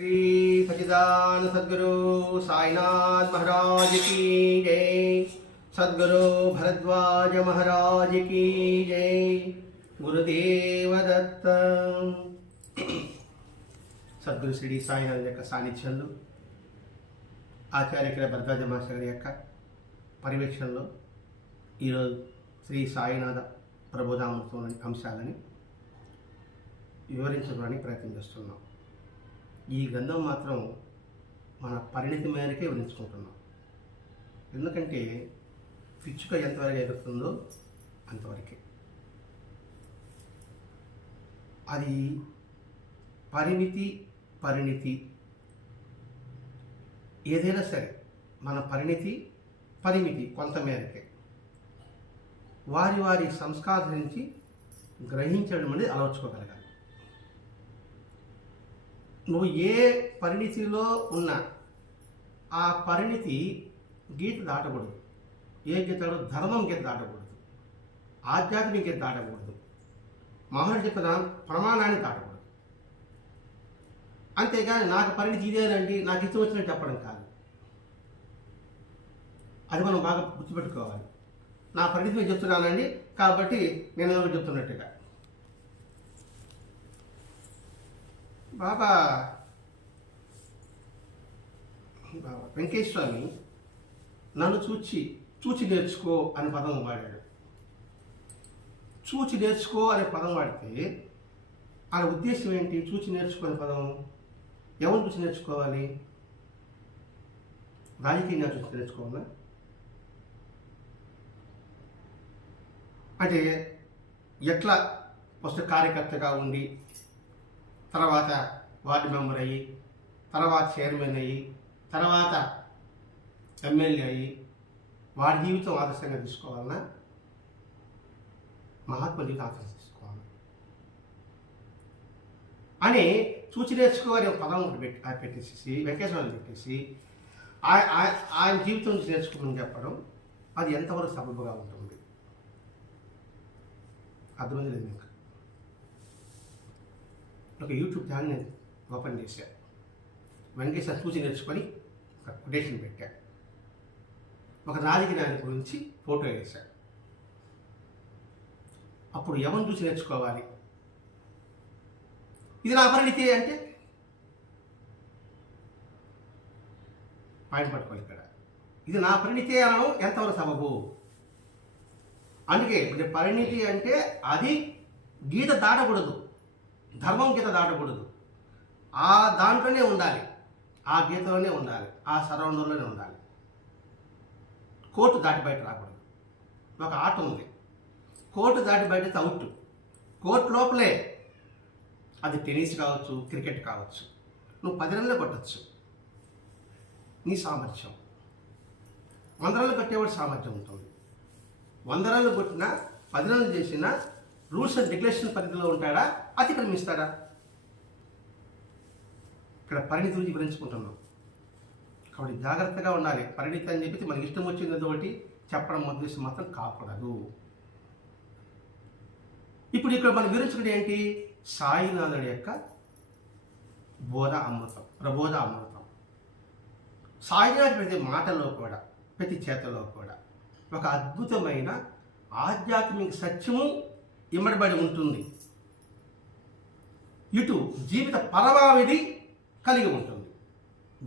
श्री सच्चिदानंद सद्गुरु साईनाथ महाराज की जय। सद्गुरु भरद्वाज महाराज की जय। गुरुदेव दत्त। సద్గురు శ్రీ సాయినాథ్ యొక్క సాన్నిధ్యంలో ఆచార్య భరద్వాజ మాస్టర్ యొక్క పర్యవేక్షణలో ఈరోజు శ్రీ సాయినాథ ప్రబోధామృతంలోని అంశాలని వివరించడానికి ప్రయత్నం చేస్తున్నాం. ఈ గ్రంథం మాత్రం మన పరిణతి మేరకే వివరించుకుంటున్నాం. ఎందుకంటే పిచ్చుక ఎంతవరకు ఎగురుతుందో అంతవరకే. అది పరిణితి ఏదైనా సరే మన పరిమితి కొంతమేరకే. వారి సంస్కారం నుంచి గ్రహించడం అనేది అలవర్చుకోగలగాలి. నువ్వు ఏ పరిణితిలో ఉన్నా ఆ పరిణితి గీత దాటకూడదు. ఏ గీత ధర్మం గీత దాటకూడదు, ఆధ్యాత్మిక గీత దాటకూడదు, మహర్షి చెప్పిన ప్రమాణాన్ని దాటకూడదు. అంతేగాని నాకు పరిణితి ఇదేనండి, నాకు ఇష్టం వచ్చినట్టు చెప్పడం కాదు. అది మనం బాగా గుర్తుపెట్టుకోవాలి. నా పరిణితి నేను చెప్తున్నానండి కాబట్టి నేను ఎవరు చెప్తున్నట్టుగా. బాబా వెంకటేశ్వర స్వామి నన్ను చూచి నేర్చుకో అనే పదం వాడాడు. చూచి నేర్చుకో అనే పదం వాడితే ఆయన ఉద్దేశం ఏంటి? చూచి నేర్చుకో అనే పదం ఎవరు చూసి నేర్చుకోవాలి? రాజకీయంగా చూసి నేర్చుకోవాలా? అంటే ఎట్లా ఫస్ట్ కార్యకర్తగా ఉండి తర్వాత వార్డు మెంబర్ అయ్యి తర్వాత చైర్మన్ అయ్యి తర్వాత ఎమ్మెల్యే అయ్యి వాడి జీవితం ఆదర్శంగా తీసుకోవాలన్నా మహాత్మా జీవితం ఆదర్శంగా తీసుకోవాలి అని చూచి నేర్చుకోవాలి ఒక పదం పెట్టేసి వెంకటేశ్వరాలు పెట్టేసి ఆయన జీవితం నుంచి నేర్చుకోమని చెప్పడం అది ఎంతవరకు సబబుగా ఉంటుంది? అర్థమైంది లేదు. ఇంకా ఒక యూట్యూబ్ ఛానల్ నేను ఓపెన్ చేశాను. వెంకటేశ్వర చూసి నేర్చుకొని ఒక కొటేషన్ పెట్టాను. ఒక రాజకీయ నాయకుడి గురించి ఫోటో వేశాను. అప్పుడు ఎవరిని చూసి నేర్చుకోవాలి? ఇది నా పరిణితి అంటే పాయింట్ పట్టుకోవాలి ఇక్కడ. ఇది నా పరిణితి అనడం ఎంతవరకు సబబు? అందుకే ఇప్పుడు పరిణితి అంటే అది గీత దాటకూడదు, ధర్మం గీత దాటకూడదు. ఆ దాంట్లోనే ఉండాలి, ఆ గీతలోనే ఉండాలి, ఆ సరౌండర్లోనే ఉండాలి. కోర్టు దాటి బయట రాకూడదు. ఒక ఆట ఉంది, కోర్టు దాటి బయట అవుట్. కోర్టు లోపలే అది టెన్నిస్ కావచ్చు, క్రికెట్ కావచ్చు. నువ్వు 10 రన్లే కొట్టచ్చు, నీ సామర్థ్యం. 100 రన్లు కొట్టేవాడు సామర్థ్యం ఉంటుంది. 100 రన్లు కొట్టినా 10 రన్లు చేసినా రూల్స్ అండ్ రెగ్యులేషన్ పరిధిలో ఉంటాడా, అతిక్రమిస్తాడా? ఇక్కడ పరిణితి గురించి వివరించుకుంటున్నాం కాబట్టి జాగ్రత్తగా ఉండాలి. పరిణితి అని చెప్పి మనకి ఇష్టం వచ్చింది ఒకటి చెప్పడం ఉద్దేశం మాత్రం కాకూడదు. ఇప్పుడు ఇక్కడ మనం వివరించుకుంటే ఏంటి? సాయినాథుడి యొక్క ప్రబోధ అమృతం. సాయినాథ్ ప్రతి మాటల్లో కూడా ప్రతి చేతలో కూడా ఒక అద్భుతమైన ఆధ్యాత్మిక సత్యము ఇమ్మడబడి ఉంటుంది. ఇటు జీవిత పరమావిధి కలిగి ఉంటుంది.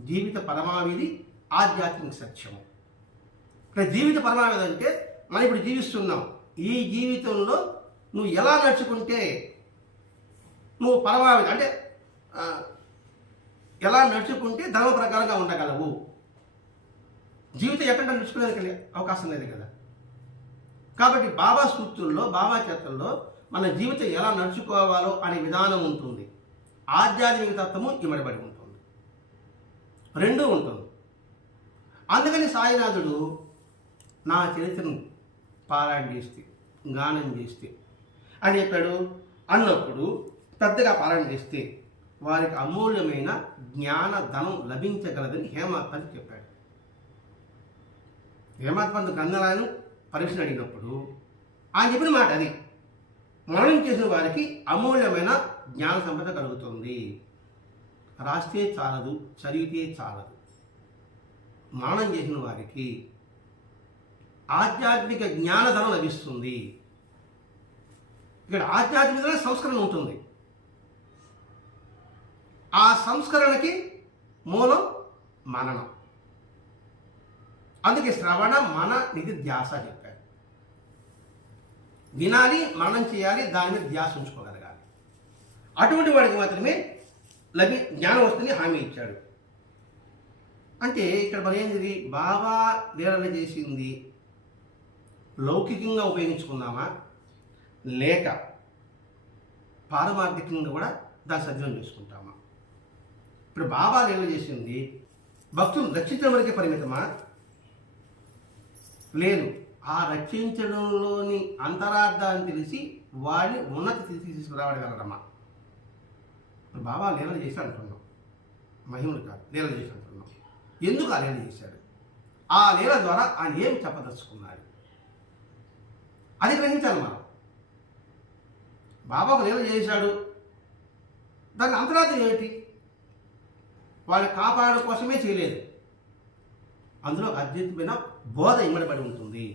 జీవిత పరమావిధి ఆధ్యాత్మిక సత్యము. ఇక్కడ జీవిత పరమావిధి అంటే మనం ఇప్పుడు జీవిస్తున్నాం. ఈ జీవితంలో నువ్వు ఎలా నడుచుకుంటే నువ్వు పరమావిధి అంటే ఎలా నడుచుకుంటే ధర్మ ప్రకారంగా ఉండగలవు. జీవితం ఎక్కడ నడుచుకునేది అవకాశం లేదు కదా. కాబట్టి బాబా సూక్తుల్లో, బాబా చేతల్లో మన జీవితం ఎలా నడుచుకోవాలో అనే విధానం ఉంటుంది. ఆధ్యాత్మిక తత్వము ఇమడబడి ఉంటుంది, రెండూ ఉంటుంది. అందుకని సాయినాథుడు నా చరిత్రను పారాయణ చేస్తే, గానం చేస్తే అని చెప్పాడు. అన్నప్పుడు పెద్దగా పారాయణ చేస్తే వారికి అమూల్యమైన జ్ఞాన ధనం లభించగలదని హేమాత్మని చెప్పాడు. హేమాత్మంత గ్రంథాలను పరీక్ష అడిగినప్పుడు ఆయన చెప్పిన మాట అది. మననం చేసిన వారికి అమూల్యమైన జ్ఞాన సంపద కలుగుతుంది. రాస్తే చాలదు, చదివితే చాలదు. మననం చేసిన వారికి ఆధ్యాత్మిక జ్ఞానధనం లభిస్తుంది. ఇక్కడ ఆధ్యాత్మికమైన సంస్కరణ ఉంటుంది. ఆ సంస్కరణకి మూలం మననం. అందుకే శ్రవణ మన నిధిధ్యాస చెప్పారు. వినాలి, మననం చేయాలి, దాని మీద ధ్యాస ఉంచుకోగలగాలి. అటువంటి వాడికి మాత్రమే జ్ఞానం వస్తుంది హామీ ఇచ్చాడు. అంటే ఇక్కడ మరి ఏంటిది, బాబా లీలలు చేసింది లౌకికంగా ఉపయోగించుకున్నామా, లేక పారమార్థికంగా కూడా దాన్ని సద్వినియోగం చేసుకుంటామా? ఇప్పుడు బాబా లీలలు చేసింది భక్తులు రక్షించడం వరకే పరిమితమా? లేదు, ఆ రక్షించడంలోని అంతరార్థాన్ని తెలిసి వాడిని ఉన్నత స్థితికి తీసుకురావడగలరమ్మా? బాబా లీలలు చేసి అంటున్నాం, మహిమలు కాదు, లీలలు చేసి అంటున్నాం. ఎందుకు ఆ లీల చేశాడు? ఆ లీల ద్వారా ఆయన ఏం చెప్పదలుచుకున్నాడు అది గ్రహించాలి మనం. బాబా ఒక లీల చేశాడు, దాని అంతరార్థం ఏమిటి? వాడిని కాపాడడం కోసమే చేయలేదు, అందులో అద్భుతమైన బోధ ఇమ్మడబడి ఉంటుంది.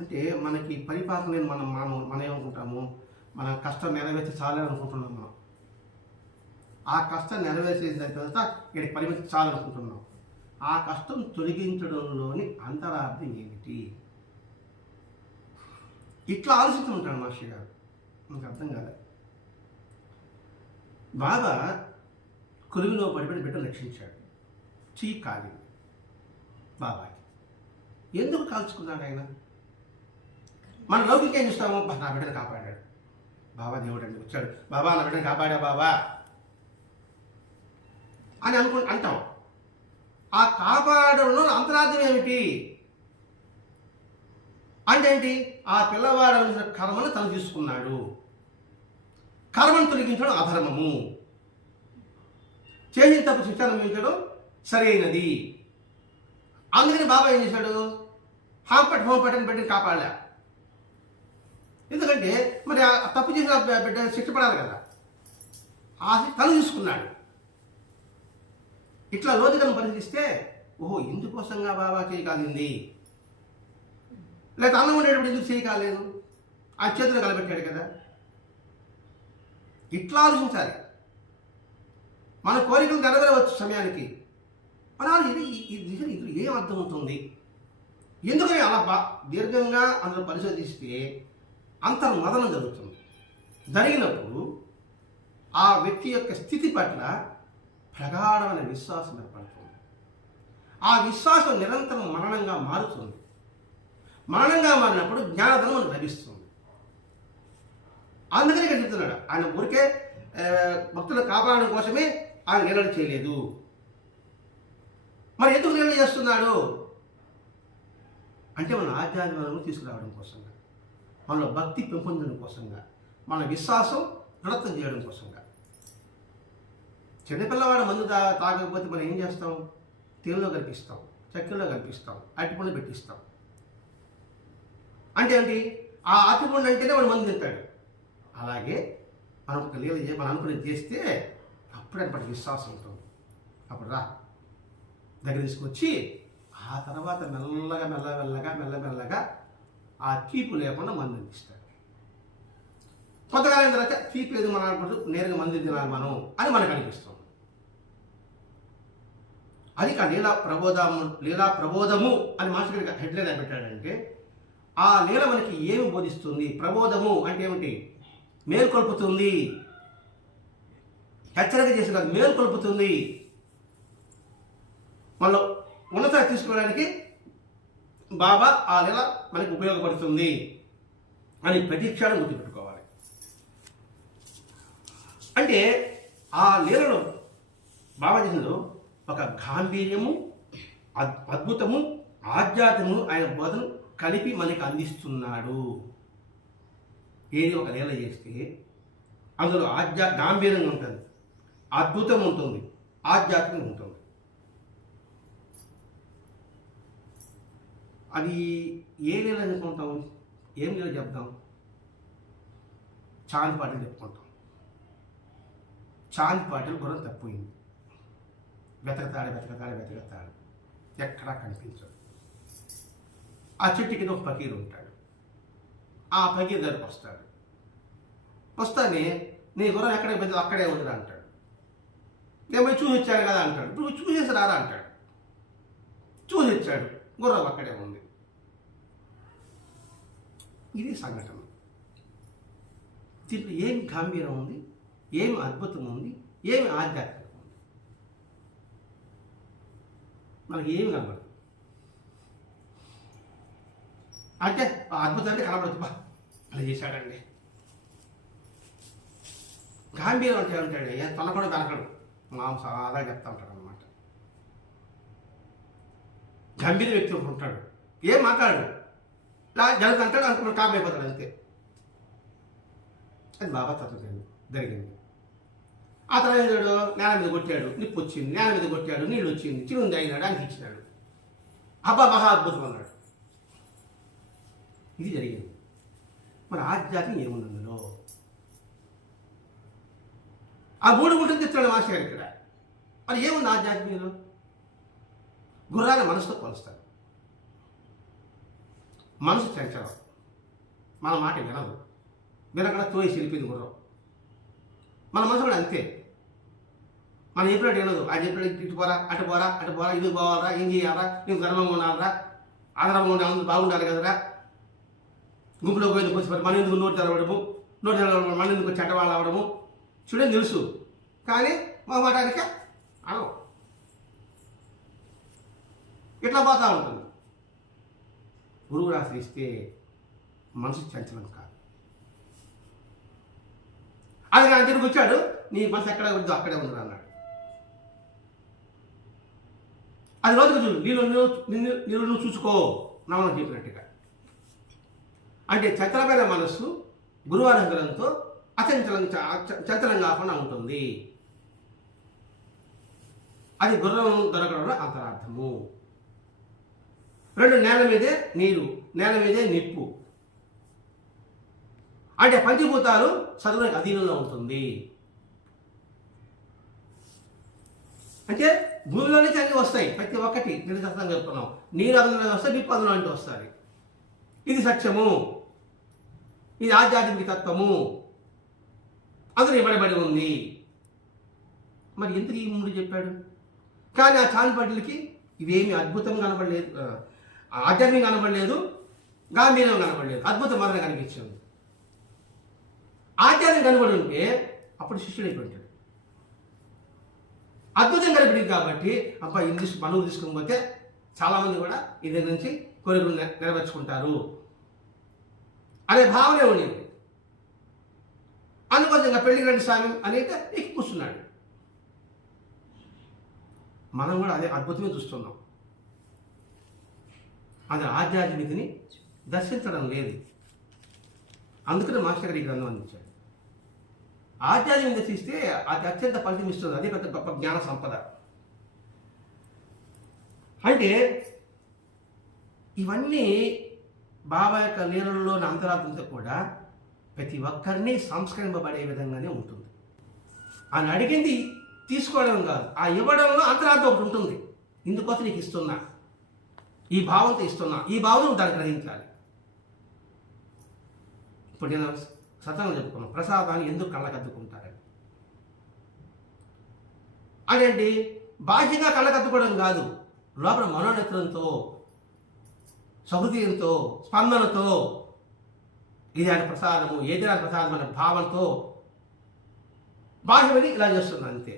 అంటే మనకి పరిపాలన లేని మనం ఏమనుకుంటాము, మన కష్టం నెరవేర్చి చాలని అనుకుంటున్నాం. మనం ఆ కష్టం నెరవేర్చేసిన తర్వాత ఇక్కడికి పరిమితి చాలనుకుంటున్నాం. ఆ కష్టం తొలగించడంలోని అంతరార్థం ఏమిటి? ఇట్లా ఆలోచిస్తుంటాడు మాస్టర్ గారు. నాకు అర్థం కాదు. బాబా కొలువులో పడిపోయిన బిడ్డను రక్షించాడు. చీ కాలింది బాబాకి. ఎందుకు కాల్చుకున్నాడు ఆయన? మన లౌకిక ఏం చూస్తాము, నా బిడ్డను కాపాడాడు బాబా, దేవుడు అండి వచ్చాడు, బాబా నా బిడ్డను కాపాడా బాబా అని అంటాం. ఆ కాపాడంలో అంతరార్థం ఏమిటి అంటే ఏంటి? ఆ పిల్లవాడు కర్మను తను తీసుకున్నాడు. కర్మను తొలగించడం అధర్మము, చేసిన తప్పు శిక్ష అనుభవించడం సరైనది. అందుకని బాబా ఏం చేశాడు? హోంపట్ అని బిడ్డని కాపాడలే. ఎందుకంటే మరి ఆ తప్పు చేసిన బిడ్డ శిక్ష పడాలి కదా, ఆ తను తీసుకున్నాడు. ఇట్లా లోతుగా పరిశీలిస్తే, ఓహో ఇందుకోసంగా బాబా చేయకాలింది, లేక అన్నం ఉండేటప్పుడు ఎందుకు చేయకాలేదు? ఆ చేతులు కలబెట్టాడు కదా. ఇట్లా ఆలోచించాలి. మన కోరికలు నెరవేరవచ్చు సమయానికి. అలా ఇది ఇందులో ఏం అర్థం ఉంటుంది, ఎందుకని అలా దీర్ఘంగా అందులో పరిశోధిస్తే అంతర్మదనం జరుగుతుంది. జరిగినప్పుడు ఆ వ్యక్తి యొక్క స్థితి పట్ల ప్రగాఢమైన విశ్వాసం ఏర్పడుతుంది. ఆ విశ్వాసం నిరంతరం మననంగా మారుతుంది. మననంగా మారినప్పుడు జ్ఞానధనం మనకు లభిస్తుంది. అందుకని ఇక్కడ చెప్తున్నాడు, ఆయన ఊరికే భక్తులు కాపాడడం కోసమే ఆయన లీలలు చేయలేదు. మరి ఎందుకు లీలలు చేస్తున్నాడు అంటే, మన ఆధ్యాత్మికను తీసుకురావడం కోసంగా, మనలో భక్తి పెంపొందడం కోసంగా, మన విశ్వాసం దృఢత్వం చేయడం కోసంగా. చిన్నపిల్లవాడు మందు తాగకపోతే మనం ఏం చేస్తాం? తేనెలో కల్పిస్తాం, చక్కెరలో కల్పిస్తాం, అరటిపండు పెట్టిస్తాం. అంటే ఏంటి? ఆ అరటిపండు అంటేనే వాడు మందు తింటాడు. అలాగే మనం ఒక లీల మనం అనుకునేది చేస్తే అప్పుడే మనకి విశ్వాసం ఉంటుంది. అప్పుడు రా దగ్గర తీసుకొచ్చి ఆ తర్వాత మెల్లమెల్లగా ఆ తీపు లేకుండా మందు అందిస్తాడు. కొంతకాలం తర్వాత తీపి లేదు మనం అనుకుంటూ నేరుగా మందు తినాలి మనం అని మనకు అనిపిస్తుంది. అది లీలా ప్రబోధము అని మాస్టర్ గారికి హెడ్లైన్ పెట్టాడంటే, ఆ లీల మనకి ఏమి బోధిస్తుంది? ప్రబోధము అంటే ఏమిటి? మేల్కొల్పుతుంది. హెచ్చరిక చేసి కాదు, మేల్కొల్పుతుంది. మనలో ఉన్నత తీసుకోవడానికి బాబా ఆ లీల మనకి ఉపయోగపడుతుంది అని ప్రతి క్షణం గుర్తుపెట్టుకోవాలి. అంటే ఆ లీలలో బాబా చేసిందో ఒక గాంభీర్యము, అద్భుతము, ఆధ్యాత్మము ఆయన బోధను కలిపి మనకి అందిస్తున్నాడు. ఏది ఒక లీల చేస్తే అందులో గాంభీర్యంగా ఉంటుంది, అద్భుతం ఉంటుంది, ఆధ్యాత్మికం ఉంటుంది. అది ఏ లీల అనుకుంటాం? ఏం లీల చెప్తాం? చాని పాటలు చెప్పుకుంటాం. చాంద్ పాటిల్ గుర్రం తప్పిపోయింది. వెతకతాడు, ఎక్కడా కనిపించదు. ఆ చెట్టు కింద ఒక ఫకీరు ఉంటాడు. ఆ ఫకీర్ దగ్గరికి వస్తాడు. వస్తానే నీ గుర్రం ఎక్కడికి పోయిందో అక్కడే ఉందిరా అంటాడు. నేను పోయి చూసి వచ్చాను కదా అంటాడు. నువ్వు చూసేసి రారా అంటాడు. చూసి వచ్చాడు, గుర్రం అక్కడే ఉంది. ఇది సంఘటన. దీంట్లో ఏం గంభీరం ఉంది, ఏమి అద్భుతం ఉంది, ఏమి ఆధ్యాత్మికం ఉంది, మనకి ఏమి కనబడదు. అంటే అద్భుతం అంటే కనబడదు. బా అలా చేశాడండి. గాంభీర్యం అంటే ఏమంటాడు, ఏ తొనకడు వెనకడు సాదా చెప్తా ఉంటాడు అనమాట. గంభీర వ్యక్తి ఒకటి ఉంటాడు, ఏం మాట్లాడు జరుగుతుంటాడు, అనుకున్న కామ్ అయిపోతాడు అంతే. అది బాబా తత్వం జరిగింది. ఆ తర్వాత ఏదో నేల మీద కొట్టాడు, నిప్పు వచ్చింది, నేల మీద కొట్టాడు, నీళ్ళు వచ్చింది, చిరుంది అయినాడు, ఆయనకి ఇచ్చినాడు. అబ్బా మహా అద్భుతం అన్నాడు. ఇది జరిగింది. మరి ఆధ్యాత్మికం ఏముంది అందులో? ఆ మూడు గుంటలు తెచ్చాడు మాస్టర్ గారు ఇక్కడ. మరి ఏముంది ఆధ్యాత్మికలో? గుర్రాన్ని మనసుతో కొలుస్తారు. మనసు చంచలం, మన మాట వినదు, వినకుండా తోయి చెలిపింది గుర్రం. మన మనసు కూడా అంతే. మనం చెప్పినట్టు వినదు. ఆయన చెప్పినట్టు ఇటు పోరా, అటు పోరా, అటు పోరా, ఇది పోవాలరా, ఏం చేయాలరా, నీకు ధర్మంగా ఉండాలరా, ఆధారంగా ఉండాలి, బాగుండాలి కదరా, గుంపులో పోయింది వచ్చి మన ఎందుకు నోటి తెరవడము, నోటి తెరవడం మన ఎందుకు చెడ్డవాళ్ళు అవడము చూడని తెలుసు. కానీ మా మాటానికే అనవు. ఇట్లా పోతా ఉంటుంది. గురువుని ఆశ్రయిస్తే మనసు చంచలం కాదు. అది ఆయన తిరిగి వచ్చాడు, నీ మనసు ఎక్కడ ఉందో అక్కడే ఉంది అన్నాడు. అది రోజుకు చూడు, నీళ్ళు నువ్వు చూసుకో నమ్మకం చెప్పినట్టుగా. అంటే చంచలమైన మనస్సు గురువు అనుగ్రహంతో చంచలం కాకుండా ఉంటుంది. అది గుర్రం దొరకడంలో అంతరార్థము. రెండు, నేల మీదే నీరు, నేల మీదే నిప్పు. అంటే పంచభూతాలు చదువులకు అధీనంలో ఉంటుంది. అంటే భూమిలో నుంచి అన్నీ వస్తాయి, ప్రతి ఒక్కటి నిరసత్వం చెప్తున్నాం. నీరు అదనంలో వస్తాయి, నిప్పు అదనం అంటే వస్తుంది. ఇది సత్యము, ఇది ఆధ్యాత్మిక తత్వము, అందులో ఇవ్వబడి ఉంది. మరి ఎందుకు ఈ మూడు చెప్పాడు? కానీ ఆ చాంద్ పాటిల్కి ఇవేమి అద్భుతం కనబడలేదు, ఆధ్యాత్మికం కనబడలేదు, గాంభీర్యం కనబడలేదు, అద్భుతం మాత్రం కనిపించింది. ఆధ్యాత్మికం కనబడి ఉంటే అప్పుడు శిష్యుడు అయిపోయింటాడు. అద్భుతం కనబడింది కాబట్టి అబ్బా ఇంగ్లీష్ మనవు తీసుకుని పోతే చాలామంది కూడా ఇదే నుంచి కోరికలు నెరవేర్చుకుంటారు అనే భావనే ఉండింది. అందుకోసం ఇంకా పెళ్లికి రండి స్వామి అనేది ఎక్కి కూర్చున్నాడు. మనం కూడా అదే అద్భుతమే చూస్తున్నాం. అది ఆధ్యాత్మికతని దర్శించడం లేదు. అందుకనే మాస్టర్ గారు ఈ గ్రంథం అందించాడు. ఆధ్యాత్మికత దర్శిస్తే అది అత్యంత ఫలితం ఇస్తుంది. అదే పెద్ద గొప్ప జ్ఞాన సంపద. అంటే ఇవన్నీ బాబా యొక్క లీలల్లోని అంతరార్థంతో కూడా ప్రతి ఒక్కరిని సంస్కరింపబడే విధంగానే ఉంటుంది. ఆయన అడిగింది తీసుకోవడం కాదు, ఆ ఇవ్వడంలో అంతరార్థం ఒకటి ఉంటుంది. ఇందుకోసం నీకు ఇస్తున్నా, ఈ భావంతో ఇస్తున్నా, ఈ భావం దాన్ని గ్రహించాలి. ఇప్పుడు నేను సతంగా చెప్పుకున్నాను, ప్రసాదాన్ని ఎందుకు కళ్ళకద్దుకుంటారని. అదేంటి బాహ్యంగా కళ్ళకద్దుకోవడం కాదు, లోపల మనోనేత్రంతో, సహృదయంతో, స్పందనతో ఇది ఆయన ప్రసాదము, ఏది ఆయన ప్రసాదం అనే భావంతో బాహ్యమని ఇలా చేస్తున్నాను అంతే.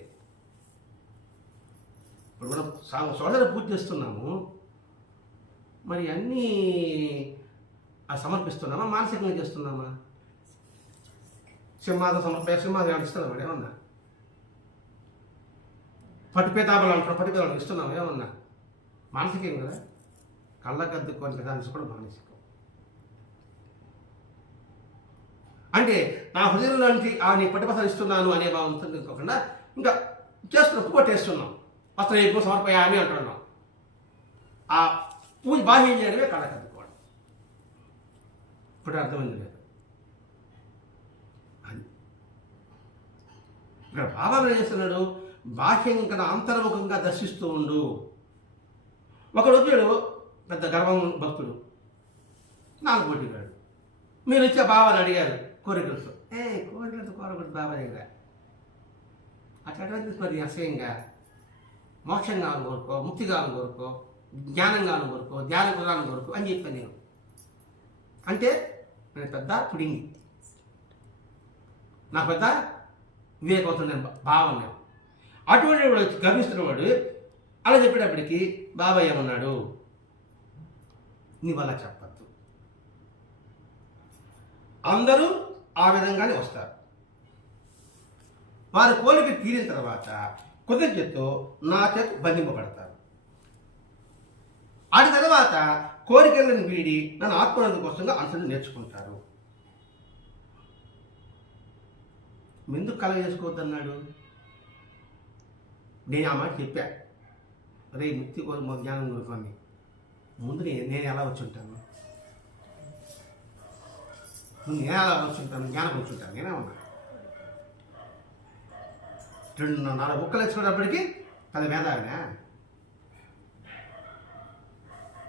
ఇప్పుడు మనం సోదర పూజ చేస్తున్నాము, మరి అన్నీ సమర్పిస్తున్నామా, మానసికంగా చేస్తున్నామా? సింహాసనం ఇస్తున్నామా ఏమన్నా? పట్టుపేతాబలు అంటున్నాం, పట్టుపేతాబలు ఇస్తున్నామా ఏమన్నా? మానసికం కదా. కళ్ళకద్దుకొని కూడా మానసికం. అంటే నా హృదయంలోంచి నీ పట్టుపసలు ఇస్తున్నాను అనే భావంతో కాకుండా ఇంకా చేస్తున్నాం, కొట్టేస్తున్నాం, వస్త్రం ఎక్కువ సమర్పయామి అంటున్నాం. ఆ పూజ బాహ్యం చేయడమే కళ్ళకద్దుకోవడం. ఇప్పుడు అర్థమైంది లేదు. అది ఇక్కడ బాబా ఏం చేస్తున్నాడు, బాహ్యంగా అంతర్ముఖంగా దర్శిస్తూ ఉండు. ఒకడు వచ్చాడు పెద్ద గర్వం భక్తుడు, నాలుగు పోటీగాడు. మీరు వచ్చే బాబాని అడిగారు కోరికలతో, కోరికలతో కోరకూడదు బాబా దగ్గర, అట్లా తీసుకొని అసహ్యంగా మోక్షం కావాలని కోరుకో, ముక్తి కావాలని కోరుకో, జ్ఞానం కావాలని కోరుకో, ధ్యానం కుదాలని కోరుకో అని చెప్పాను నేను. అంటే నేను పెద్ద పుడింగి, నా పెద్ద వివేకవంతుడు భావం నేను. అటువంటి వాడు గర్విస్తున్నవాడు అలా చెప్పేటప్పటికి బాబా ఏమన్నాడు, నీ వల్ల చెప్పద్దు, అందరూ ఆ విధంగానే వస్తారు. వారి కోరిక తీరిన తర్వాత కృతజ్ఞతతో నా చేత బంధింపబడతారు. ఆ తర్వాత కోరికలను వీడి నన్ను ఆత్మోన్నతి కోసంగా అనుసరణ నేర్చుకుంటారు. ఎందుకు కలగ చేసుకోవద్దన్నాడు? నేను ఆ మాట చెప్పా, రే ముక్తి కోసం జ్ఞానం కోరుకోండి, ముందు నేను ఎలా వచ్చి ఉంటాను, నేను ఎలా వచ్చి ఉంటాను, జ్ఞానం వచ్చి ఉంటాను, నేనే ఉన్నా. 2-4 ముక్కలు వేసుకునేటప్పటికీ అది వేదావినా.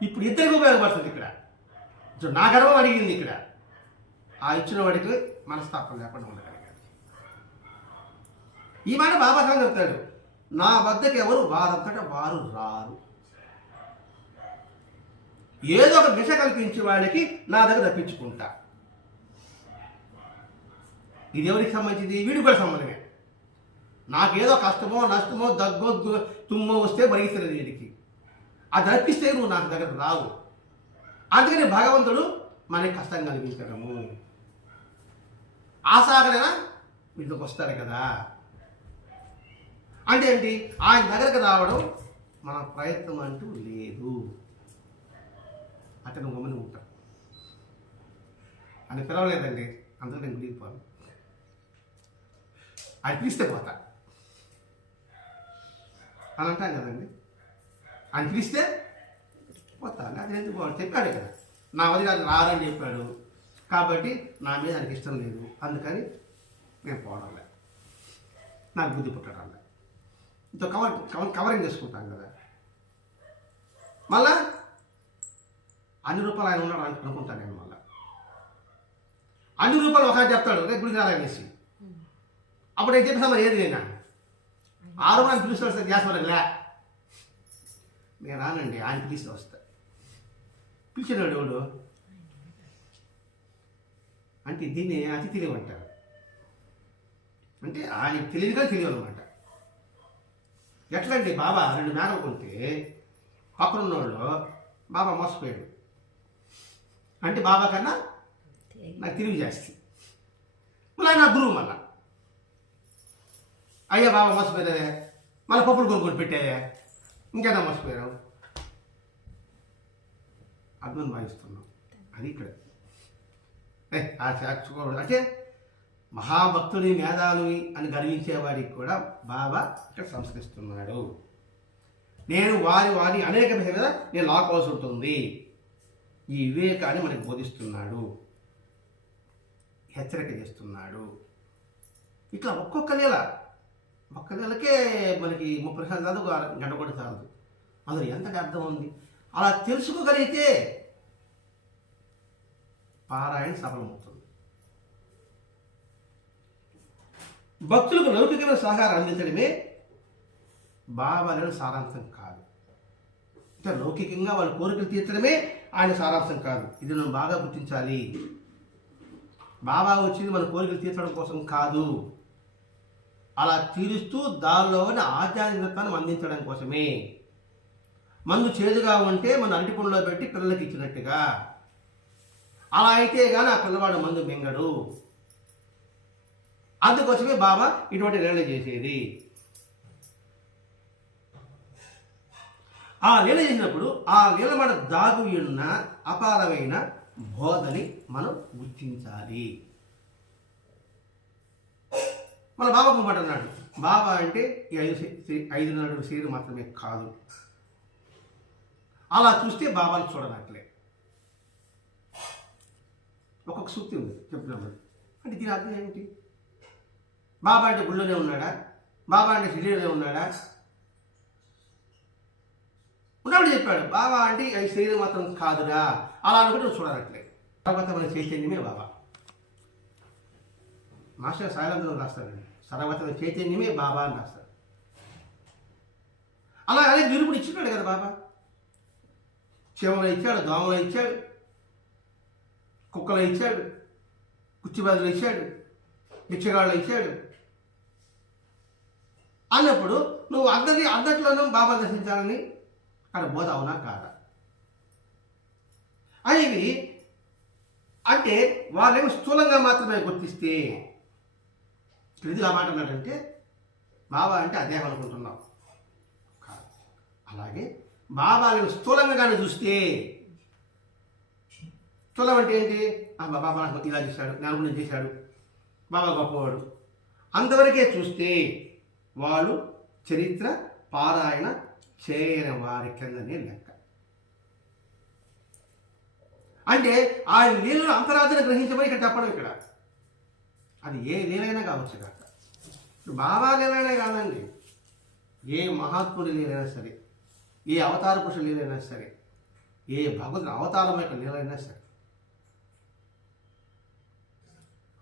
ఇప్పుడు ఇద్దరికి ఉపయోగపడుతుంది. ఇక్కడ నా గర్వం అడిగింది, ఇక్కడ ఆ ఇచ్చిన వాడికి మనస్తాపం లేకుండా ఉండగలిగాడు. ఈ మాట బాబా సార్ చెప్తాడు, నా వద్దకు ఎవరు వారంతటా వారు రారు. ఏదో ఒక దిశ కల్పించే వాళ్ళకి నా దగ్గర రప్పించుకుంటా. ఇది ఎవరికి సంబంధించింది? వీడికి కూడా సంబంధమే. నాకేదో కష్టమో నష్టమో దగ్గో తుమ్మో వస్తే బరిగిస్తుంది వీడికి, అది రప్పిస్తే నువ్వు నాకు దగ్గర రావు. అందుకని భగవంతుడు మనకి కష్టం కలిగించడము, ఆసాగరైనా వీటికి వస్తారు కదా. అంటే ఏంటి? ఆయన దగ్గరకు రావడం మన ప్రయత్నం అంటూ లేదు. అతను గమని ఉంటాం అని పిలవలేదండి, అందులో నేను గుడిపోను. ఆయన పిలిస్తే పోతా అని అంటాం కదండి. ఆయన పిలిస్తే పోతా, అది ఎందుకు చెప్పాడు కదా, నా వదిలి అది రారని చెప్పాడు కాబట్టి నా మీద ఆయనకి ఇష్టం లేదు, అందుకని నేను పోవడంలే, నాకు బుద్ధి పుట్టడంలే. ఇంత కవరింగ్ చేసుకుంటాం కదా. మళ్ళా అన్ని రూపాయలు ఆయన ఉన్నాడు అనుకుంటాను నేను. మళ్ళీ అన్ని రూపాయలు ఒకసారి చెప్తాడు, రేపు గుడికి రాలనేసి. అప్పుడు నేను చెప్పేసా ఏది నేను 6 మంది పిలిస్తే వస్తే గ్యాస్ వరకు లే, నేను రానండి, ఆయన పిలిస్తే వస్తా. పిలిచినాడు ఎవడు అంటే దీన్ని అతి తెలివి అంటారు. అంటే ఆయన తెలివిగా తెలియదు అనమాట. ఎట్లంటే బాబా 2 మేకలు కొంటే పక్కనున్నోళ్ళు బాబా మోసపోయాడు అంటే బాబా కన్నా నాకు తెలివి జాస్తి. మళ్ళీ నా గురువు మళ్ళా అయ్యా బాబా మోసపోయారే, మళ్ళీ పప్పులు కొనుక్కొని పెట్టాయా, ఇంకేనా మోసపోయారు, అర్థం భావిస్తున్నాం. అది ఇక్కడ అంటే మహాభక్తుని మేధావి అని గర్వించేవాడికి కూడా బాబా ఇక్కడ సంస్కరిస్తున్నాడు. నేను వారి అనేక మీద నేను లాక్కోవాల్సి ఉంటుంది. ఈ వివేకాన్ని మనకు బోధిస్తున్నాడు, హెచ్చరిక చేస్తున్నాడు. ఇట్లా ఒక్కొక్క నెలకే మనకి 30 నిమిషాలు కాదు, గంట కూడా చాలదు. అందులో ఎంతటి అర్థం ఉంది. అలా తెలుసుకోగలిగితే పారాయణ సఫలమవుతుంది. భక్తులకు లౌకికమైన సహకారం అందించడమే బాబాలో సారాంశం కాదు. అంటే లౌకికంగా వాళ్ళ కోరికలు తీర్చడమే ఆయన సారాంశం కాదు. ఇది మనం బాగా గుర్తించాలి. బాబా వచ్చింది మన కోరికలు తీర్చడం కోసం కాదు, అలా తీరుస్తూ దానిలోని ఆధ్యాత్మికతను అందించడం కోసమే. మందు చేదుగా ఉంటే మన అరటిపండులో పెట్టి పిల్లలకి ఇచ్చినట్టుగా, అలా అయితే కానీ ఆ పిల్లవాడు మందు మింగడు. అందుకోసమే బాబా ఇటువంటి లీల చేసేది. ఆ లీల చేసినప్పుడు ఆ లీల మన దాగు ఉన్న అపారమైన బోధని మనం గుర్తించాలి. మన బాబా మాట అన్నాడు, బాబా అంటే ఈ 5 శరీరం మాత్రమే కాదు. అలా చూస్తే బాబాను చూడనట్లే. ఒక్కొక్క సూక్తి ఉంది చెప్పినప్పుడు. అంటే దీని అర్థం ఏమిటి? బాబా అంటే గుళ్ళోనే ఉన్నాడా? బాబా అంటే షిరిడీలోనే ఉన్నాడా? ఉన్నప్పుడు చెప్పాడు బాబా అంటే ఈ శరీరం మాత్రం కాదురా, అలా అనుకుంటే నువ్వు చూడాలట్లే. సర్వతమైన చైతన్యమే బాబా. మాస్టర్ సాయిలందరూ రాస్తారండి, సర్వతమైన చైతన్యమే బాబా అని రాస్తారు. అలా అదే నిరూపణ ఇచ్చున్నాడు కదా బాబా. చీమలు ఇచ్చాడు, దోమలు ఇచ్చాడు, కుక్కలు ఇచ్చాడు, కుచ్చిబాదులు ఇచ్చాడు, బిచ్చగాళ్ళు ఇచ్చాడు. అన్నప్పుడు నువ్వు అందట్లోనూ బాబా దర్శించాలని అక్కడ బోధ అవునా కాదా? అనేవి అంటే వాళ్ళేమో స్థూలంగా మాత్రమే గుర్తిస్తే, ఎందుకు ఆ మాట అన్నాడంటే బాబా అంటే అదేం అనుకుంటున్నావు కాదు. అలాగే బాబాని స్థూలంగా కానీ చూస్తే, స్థూలం అంటే ఏంటి? బాబా నాకు ఇలా చేశాడు, నేను అనుకుని చేశాడు, బాబా గొప్పవాడు అంతవరకే చూస్తే వాళ్ళు చరిత్ర పారాయణ చేయని వారి కిందనే లెక్క. అంటే ఆ లీలను అంతరార్థాన్ని గ్రహించమని ఇక్కడ చెప్పడం. ఇక్కడ అది ఏ లీలైనా కావచ్చు కాక, బాబా లీలైనా కాదండి, ఏ మహాత్ముడి లీలైనా సరే, ఏ అవతార పురుషుల లీలైనా సరే, ఏ భగవంతుని అవతారం యొక్క లీలైనా సరే,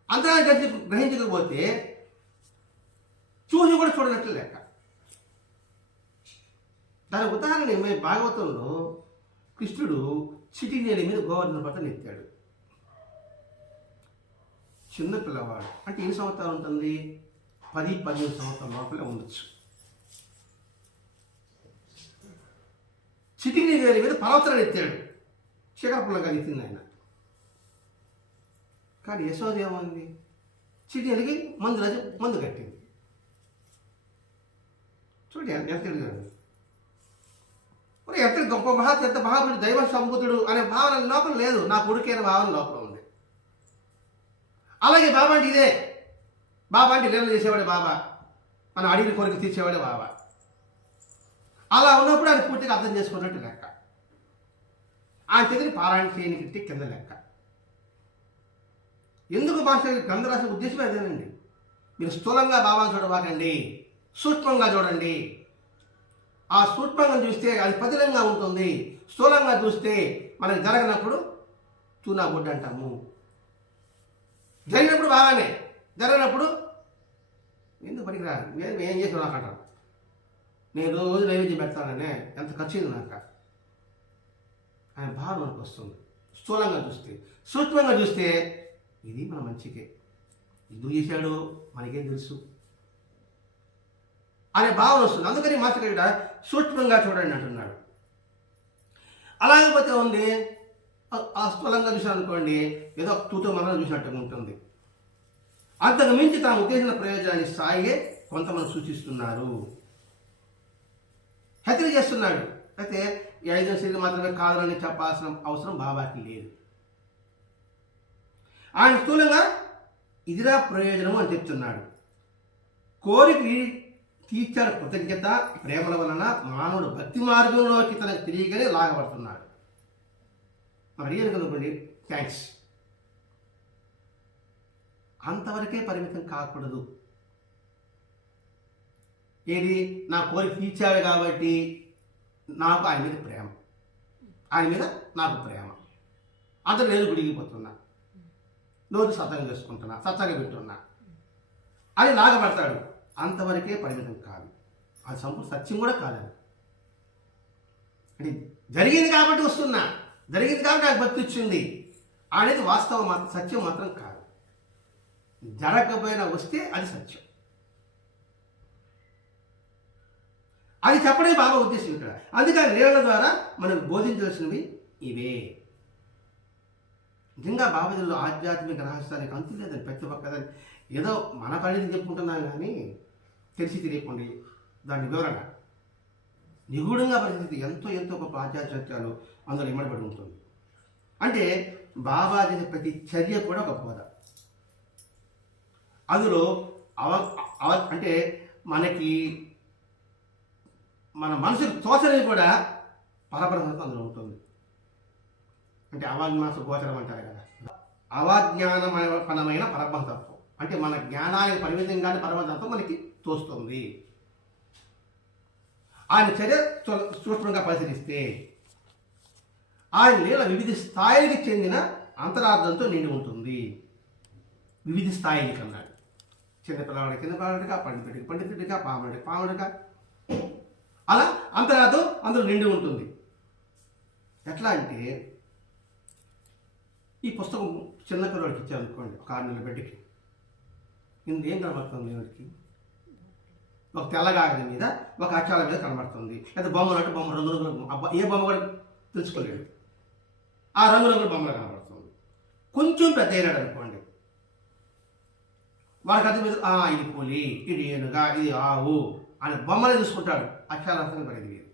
అంతరార్థాన్ని గ్రహించకపోతే చూసి కూడా చూడనట్లు లెక్క. దాని ఉదాహరణ భాగవతంలో కృష్ణుడు చిటినేలి మీద గోవర్ధన పర్వతం ఎత్తాడు. చిన్న పిల్లవాడు అంటే ఎన్ని సంవత్సరాలు ఉంటుంది? 10-15 సంవత్సరాల లోపలే ఉండొచ్చు. చిటినేలి మీద పర్వతాన్ని ఎత్తాడు, శిఖరపుల్లగా ఎత్తింది ఆయన. కానీ యశోద ఏమైంది? చిటినేలికి మందు కట్టింది. చూడండి ఎంత ఎదిగాడు. ఎంత గొప్ప ఎంత మహాపురుడు, దైవ సంబుద్ధుడు అనే భావన లోపల లేదు, నా కొడుకైన భావన లోపల ఉంది. అలాగే బాబా అంటే ఇదే, బాబా అంటే లీలలు చేసేవాడే బాబా, మనం అడిగిన కోరిక తీర్చేవాడే బాబా. అలా ఉన్నప్పుడు ఆయన పూర్తిగా అర్థం చేసుకున్నట్టు లెక్క. ఆయన దగ్గర పారాయణ చేయనికి కింద లెక్క. ఎందుకు భాష గ్రంథ రాసే ఉద్దేశం అదేనండి. మీరు స్థూలంగా బాబాను చూడబాకండి, సూక్ష్మంగా చూడండి. ఆ సూక్ష్మంగా చూస్తే అది పదిలంగా ఉంటుంది, స్థూలంగా చూస్తే మనకు జరగనప్పుడు తూనా గుడ్డ అంటాము. జరిగినప్పుడు బాగానే, జరగనప్పుడు ఎందుకు పనికిరా, నేను ఏం చేసాను నాకు అంటాను. నేను రోజు నైవేద్యం పెడతాననే ఎంత ఖర్చు అయింది నాకు ఆయన భావన మనకు వస్తుంది. స్థూలంగా చూస్తే, సూక్ష్మంగా చూస్తే ఇది మన మంచికే, ఎందుకు చేశాడు మనకేం తెలుసు అనే భావన వస్తుంది. అందుకని మాస్టర్ ఇక్కడ సూక్ష్మంగా చూడండి అంటున్నాడు. అలాగపోతే ఉంది ఆ స్థూలంగా చూసాను అనుకోండి, ఏదో తూతో మనం చూసినట్టుగా ఉంటుంది. అంతకు మించి తాము ఉద్దేశించిన ప్రయోజనాన్ని సాగే కొంతమంది సూచిస్తున్నారు, హెచ్చరిక చేస్తున్నాడు. అయితే ఈ 5 శరీరం మాత్రమే కాదని చెప్పాల్సిన అవసరం బాబాకి లేదు. ఆయన స్థూలంగా ఇదిరా ప్రయోజనము అని చెప్తున్నాడు. కోరిక తీర్చాడు కృతజ్ఞత ప్రేమల వలన మానవుడు భక్తి మార్గంలోకి తనకు తిరిగిగానే లాగబడుతున్నాడు. మరి అనుకోండి, థ్యాంక్స్, అంతవరకే పరిమితం కాకూడదు. ఏది? నా కోరిక తీర్చాడు కాబట్టి నాకు ఆయన మీద ప్రేమ, ఆయన మీద నాకు ప్రేమ, అందరూ నేను గుడిగిపోతున్నా, రోజు సత్సంగం చేసుకుంటున్నా, సత్సంగం పెట్టున్నా అని లాగబడతాడు. అంతవరకే పరిమితం కాదు, అది సంపూర్ణ సత్యం కూడా కాదని. అంటే జరిగింది కాబట్టి వస్తున్నా, జరిగింది కాబట్టి నాకు భక్తి వచ్చింది అనేది వాస్తవం మాత్రం, సత్యం మాత్రం కాదు. జరగకపోయినా వస్తే అది సత్యం. అది చెప్పడే బాబా ఉద్దేశం ఇక్కడ. అందుకని లీలల ద్వారా మనకు బోధించవలసినవి ఇవే. నిజంగా బాబాజీలో ఆధ్యాత్మిక రహస్యానికి అంతు లేదని, ప్రతి ఒక్కదని ఏదో మన పరిధి చెప్పుకుంటున్నాం కానీ తెలిసి తెలియకుండా దాని వివరణ నిగూఢంగా పరిస్థితి ఎంతో ఎంతో గొప్ప ఆధ్యాత్మికాలు అందులో ఇమ్మడబడి ఉంటుంది. అంటే బాబాజీ ప్రతి చర్య కూడా ఒక బోధ. అందులో అంటే మనకి మన మనసుకు తోచని కూడా పరబ్రహ్మత్వం అందులో ఉంటుంది. అంటే అవాజ్ఞాస గోచరం అంటారు కదా, అవాజ్ఞానపరమైన పరబ్రహ్మతత్వం అంటే మన జ్ఞానానికి పరిమితంగానే పరమతత్వం మనకి తోస్తుంది. ఆయన చర్య సూక్ష్మంగా పరిశీలిస్తే ఆయన లీల వివిధ స్థాయిలకు చెందిన అంతరార్థంతో నిండి ఉంటుంది. వివిధ స్థాయిలకు అన్నాడు. చిన్నపిల్లవాడికి చిన్నపిల్లవాడిగా, పండితుడికి పండితుడిగా, పాముడికి పాముడిగా, అలా అంతరార్థం అందులో నిండి ఉంటుంది. ఎట్లా అంటే ఈ పుస్తకం చిన్నపిల్లవాడికి ఇచ్చామనుకోండి, ఒక 6 నెలల బిడ్డకి, ఇందులో ఏం కనబడుతుంది? వాడికి ఒక తెల్లగాగల మీద ఒక అక్షరాల మీద కనబడుతుంది. లేదా బొమ్మలు అంటే బొమ్మ రంగురంగులు, ఏ బొమ్మ కూడా తెలుసుకోలేడు, ఆ రంగురంగుల బొమ్మలు కనబడుతుంది. కొంచెం పెద్ద అయినాడు అనుకోండి, వాడికి అర్థం మీద ఇది పులి, ఇది ఏనుగా, ఇది ఆవు అని బొమ్మలే చూసుకుంటాడు, అక్షరార్థం పడేది లేదు.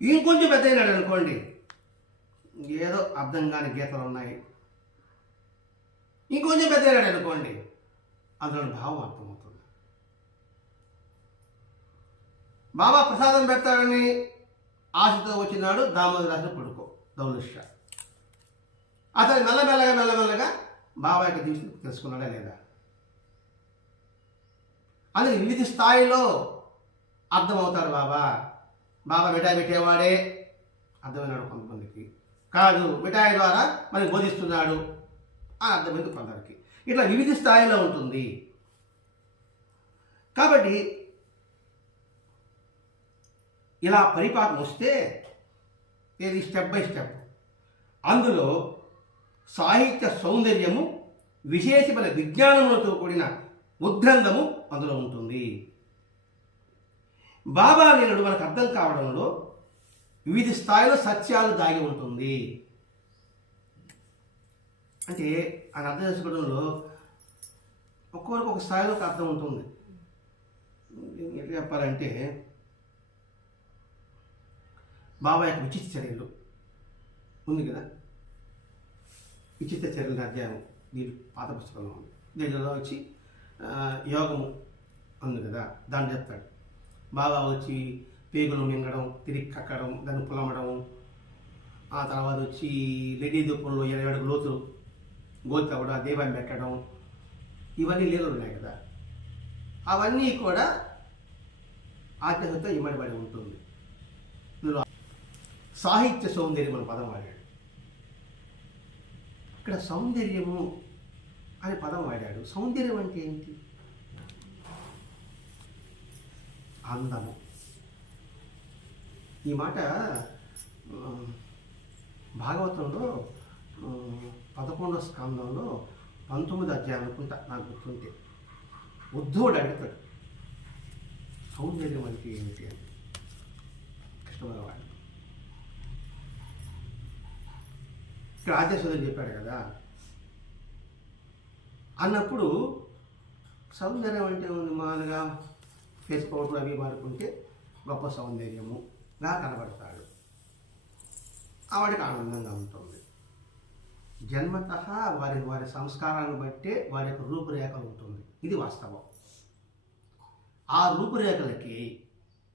ఇంకొంచెం పెద్ద అయినాడు అనుకోండి, ఏదో అర్థం కాని గీతలు ఉన్నాయి. ఇంకొంచెం పెద్ద అయినాడు అనుకోండి, అందులో భావం అర్థమవుతుంది. బాబా ప్రసాదం పెడతాడని ఆశతో వచ్చినాడు దామోదరాజు కొడుకు దౌలుషా. అతను మెల్లమెల్లగా బాబా యొక్క జీవితం తెలుసుకున్నాడా లేదా? అది వివిధ స్థాయిలో అర్థమవుతాడు బాబా. బాబా మిఠాయి పెట్టేవాడే అర్థమైనాడు కొంతమందికి, కాదు మిఠాయి ద్వారా మనకి బోధిస్తున్నాడు అని అర్థమైంది కొందరికి. ఇట్లా వివిధ స్థాయిలో ఉంటుంది. కాబట్టి ఇలా పరిపాకం వస్తే ఇది స్టెప్ బై స్టెప్. అందులో సాహిత్య సౌందర్యము, విశేషమైన విజ్ఞానములతో కూడిన ఉద్గ్రంథము అందులో ఉంటుంది. బాబా లీలలు మనకు అర్థం కావడంలో వివిధ స్థాయిలో సత్యాలు దాగి ఉంటుంది. అంటే ఆయన అర్థం చేసుకోవడంలో ఒక్కొక్కరికి ఒక స్థాయిలో ఒక అర్థం ఉంటుంది. ఎట్లా చెప్పాలంటే బాబా యొక్క విచిత్ర చర్యలు ఉంది కదా, విచిత్ర చర్యల అధ్యాయం మీరు పాత పుస్తకంలో ఉంది. దీనిలో వచ్చి యోగము ఉంది కదా, దాన్ని చెప్తాడు. బాబా వచ్చి పేగులు మింగడం, తిరిగి కక్కడం, దాన్ని పులమడం, ఆ తర్వాత వచ్చి లెడీ దూపంలో 20 అడుగుల లోతు గోతి అవ్వడం, దీపాన్ని పెట్టడం, ఇవన్నీ లీలలు ఉన్నాయి కదా. అవన్నీ కూడా ఆధ్యాత్మికత ఇమ్మడిపడి ఉంటుంది. సాహిత్య సౌందర్యం అనే పదం వాడాడు. ఇక్కడ సౌందర్యము అనే పదం వాడాడు. సౌందర్యం అంటే ఏంటి? అందము. ఈ మాట భాగవతంలో 11వ స్కందంలో 19వ అధ్యాయం అనుకుంటా, నాకు గుర్తుంటే ఉద్ధవుడు అడుగుతాడు సౌందర్యం అంటే ఏమిటి అని. కృష్ణభగవాడు ఇక్కడ ఆద్యశోధన చెప్పాడు కదా. అన్నప్పుడు సౌందర్యం అంటే ఉంది, మామూలుగా ఫేస్ పౌడర్ అవి వాడుకుంటే గొప్ప సౌందర్యముగా కనబడతాడు, వాడికి ఆనందంగా ఉంటుంది. జన్మత వారి సంస్కారాన్ని బట్టే వారి యొక్క రూపురేఖలు ఉంటుంది. ఇది వాస్తవం. ఆ రూపురేఖలకి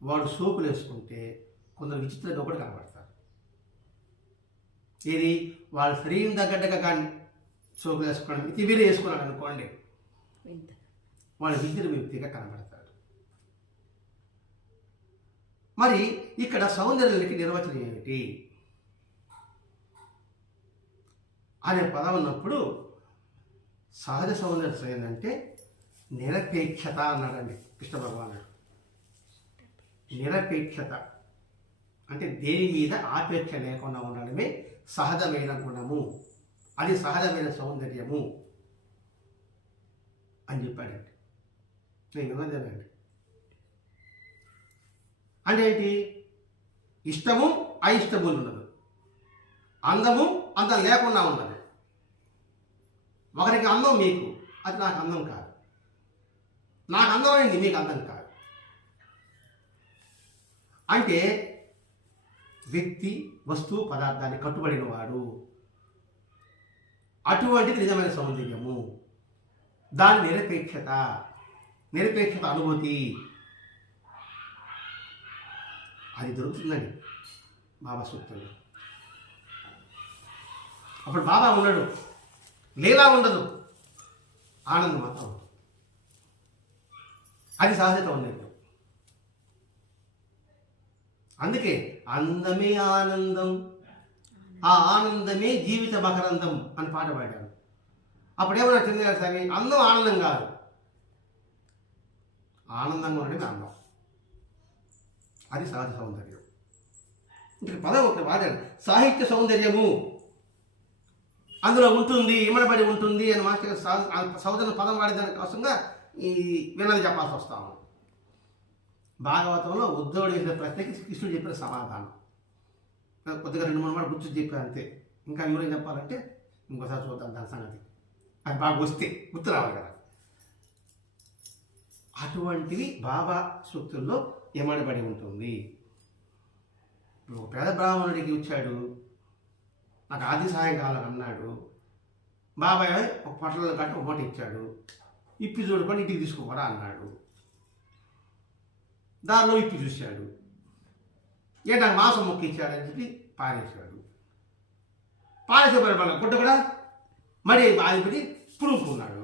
వాడు సోపులు వేసుకుంటే కొందరు విచిత్రంగా కూడా కనబడతారు. ఇది వాళ్ళ శరీరం తగ్గట్టుగా కానీ సోపులు వేసుకోవడం, ఇది వీరే వేసుకున్నాడు అనుకోండి, వాడు విద్యుత్ వ్యక్తిగా కనబడతాడు. మరి ఇక్కడ సౌందర్యానికి నిర్వచనం ఏమిటి అనే పదం ఉన్నప్పుడు సహజ సౌందర్యం ఏంటంటే నిరపేక్షత అన్నాడండి కృష్ణ భగవానుడు. నిరపేక్షత అంటే దేని మీద ఆపేక్ష లేకుండా ఉండడమే సహజమైన గుణము, అది సహజమైన సౌందర్యము అని చెప్పాడండి. నేను విన్నదేనండి. అంటే ఏంటి? ఇష్టము అయిష్టము ఉండదు, అందము అందం లేకుండా ఉండదు. ఒకరికి అందం మీకు, అది నాకు అందం కాదు, నాకు అందమైంది మీకు అందం కాదు. అంటే వ్యక్తి వస్తువు పదార్థాన్ని కట్టుబడిన వాడు, అటువంటిది నిజమైన సౌందర్యము. దాని నిరపేక్షత అనుభూతి అది దొరుకుతుందండి బాబా సూక్తులు. అప్పుడు బాబా ఉన్నాడు, లీలా ఉండదు, ఆనందం మాత్రం ఉంటుంది. అది సహజ సౌందర్యం. అందుకే అందమే ఆనందం, ఆ ఆనందమే జీవిత మకరందం అని పాట పాడారు. అప్పుడేమన్నా చంద్రగారు స్వామి, అందం ఆనందం కాదు, ఆనందంగా ఉండేది అందం. అది సహజ సౌందర్యం. ఇంక పదం ఒకటి వాడారు, సాహిత్య సౌందర్యము అందులో ఉంటుంది, ఇమడబడి ఉంటుంది అని మాస్టర్ సౌందర్య పదం వాడేదాని కోసంగా ఈ విన్నది చెప్పాల్సి వస్తాము. భాగవతంలో ఉద్ధవుడు చేసిన ప్రశ్నకి కృష్ణుడు చెప్పిన సమాధానం కొద్దిగా 2-3 మాట గుర్తు చెప్పారు అంతే. ఇంకా వివరం చెప్పాలంటే ఇంకోసారి చూద్దాం దాని సంగతి. అది బాగా వస్తే గుర్తు రావాలి కదా. అటువంటివి బాబా సూక్తుల్లో ఎమడబడి ఉంటుంది. ఒక పేద బ్రాహ్మణుడికి వచ్చాడు, నాకు ఆది సహాయం కావాలని అన్నాడు. బాబాయ్ ఒక పొట్టలో కట్టి ఒక మూట ఇచ్చాడు, ఇప్పి చూడుకొని ఇంటికి తీసుకోరా అన్నాడు. దానిలో ఇప్పి చూశాడు, ఏంటంటే మాంసం మొక్క ఇచ్చాడని చెప్పి పారేశాడు. పారేసేపడి మళ్ళీ గుడ్డ కూడా మడి ఆదిపడి పులుపుకున్నాడు.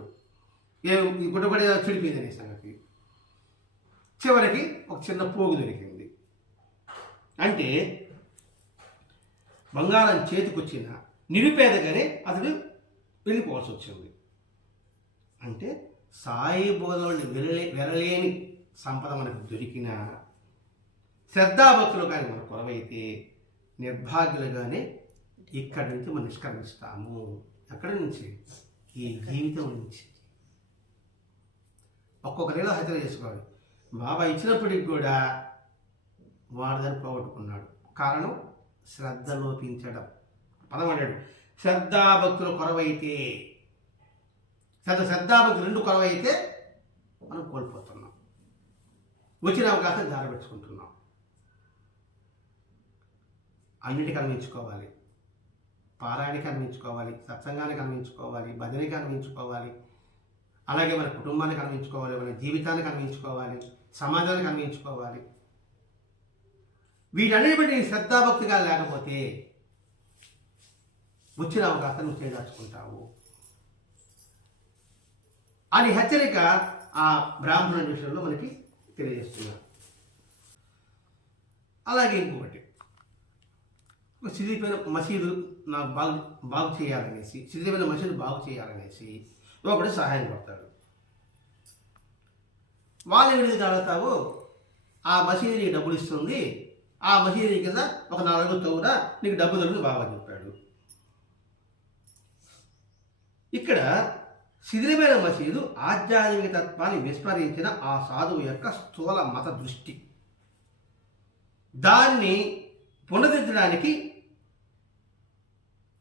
ఈ గుడ్డ కూడా చెడిపోయింది అనే సంగతి. చివరికి ఒక చిన్న పోగు దొరికింది. అంటే బంగారం చేతికొచ్చిన నిరుపేదగానే అతడు వెళ్ళిపోవాల్సి వచ్చింది. అంటే సాయి బోధనని వెరలేని సంపద మనకు దొరికిన శ్రద్ధాభక్తులు కానీ మన కొరవైతే నిర్భాగ్యులుగానే ఇక్కడి నుంచి మనం నిష్క్రమిస్తాము. ఎక్కడి నుంచి? ఈ జీవితం నుంచి. ఒక్కొక్క నెల హత్య చేసుకోవాలి. బాబా ఇచ్చినప్పటికి కూడా వాడదని పోగొట్టుకున్నాడు. కారణం శ్రద్ధ లోపించడం. పదం అన్నాడు, శ్రద్ధాభక్తులు కొరవైతే. శ్రద్ధాభక్తులు 2 కొరవైతే మనం కోల్పోతున్నాం, వచ్చిన అవకాశం జారబెట్టుకుంటున్నాం. అన్నిటికీ అన్వించుకోవాలి, పారాయణకి అన్వించుకోవాలి, సత్సంగానికి అన్వించుకోవాలి, భజనకి అన్వించుకోవాలి, అలాగే మన కుటుంబానికి అన్వించుకోవాలి, మన జీవితానికి అన్వించుకోవాలి, సమాజానికి అన్వించుకోవాలి. వీటన్నిటి బట్టి శ్రద్ధాభక్తిగా లేకపోతే వచ్చిన అవకాశం నువ్వు చేదాచుకుంటావు అని హెచ్చరిక ఆ బ్రాహ్మణుడి విషయంలో మనకి తెలియజేస్తున్నారు. అలాగే ఇంకొకటి, సిద్ధిపోయిన మసీదు నాకు బాగు చేయాలనేసి, సిద్ధిపోయిన మసీదు బాగు చేయాలనేసి ఒకటి సహాయం పడతాడు. వాళ్ళు ఎక్కడికి తాగుతావు, ఆ మసీదు నీకు డబ్బులు ఇస్తుంది, ఆ మసీదు కింద ఒక 4 అడుగులు తవ్వురా, నీకు డబ్బు దొరుకుతుంది బాగా చెప్పాడు. ఇక్కడ శిథిలమైన మసీదు ఆధ్యాత్మిక తత్వాన్ని విస్మరించిన ఆ సాధువు యొక్క స్థూల మత దృష్టి. దాన్ని పునరుద్ధరించడానికి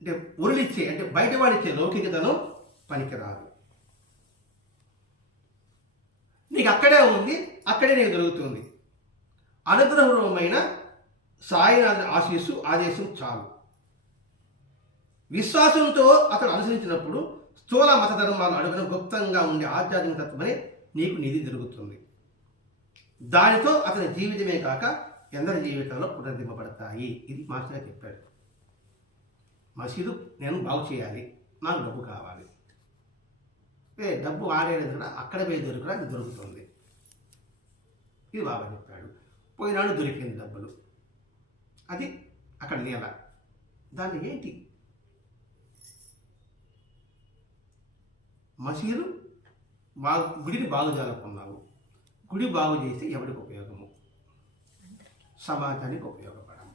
అంటే ఉరులిచ్చే, అంటే బయటవాడిచ్చే లౌకికతను పనికిరాదు. నీకు అక్కడే ఉంది, అక్కడే నీకు దొరుకుతుంది. అనుగ్రహమైన సాయినాథ ఆదేశం చాలు. విశ్వాసంతో అతడు అనుసరించినప్పుడు స్థూల మత ధర్మాలు అడుగున గుప్తంగా ఉండే ఆధ్యాత్మిక తత్వమే నీకు నిధి దొరుకుతుంది. దానితో అతని జీవితమే కాక ఎందరి జీవితంలో పునరుద్ధరింపబడతాయి. ఇది మాస్టర్ చెప్పాడు. మసీదు నేను బాగు చేయాలి, నాకు డబ్బు కావాలి. డబ్బు ఆడేది కూడా అక్కడ పోయి దొరికినా అది దొరుకుతుంది. ఇది బాబా చెప్పాడు. పోయినాడు దొరికింది డబ్బులు, అది అక్కడ నేల. దాన్ని ఏంటి? మసీదు గుడిని బాగు చేయాలనుకున్నావు, గుడి బాగు చేస్తే ఎవరికి ఉపయోగము? సమాజానికి ఉపయోగపడము.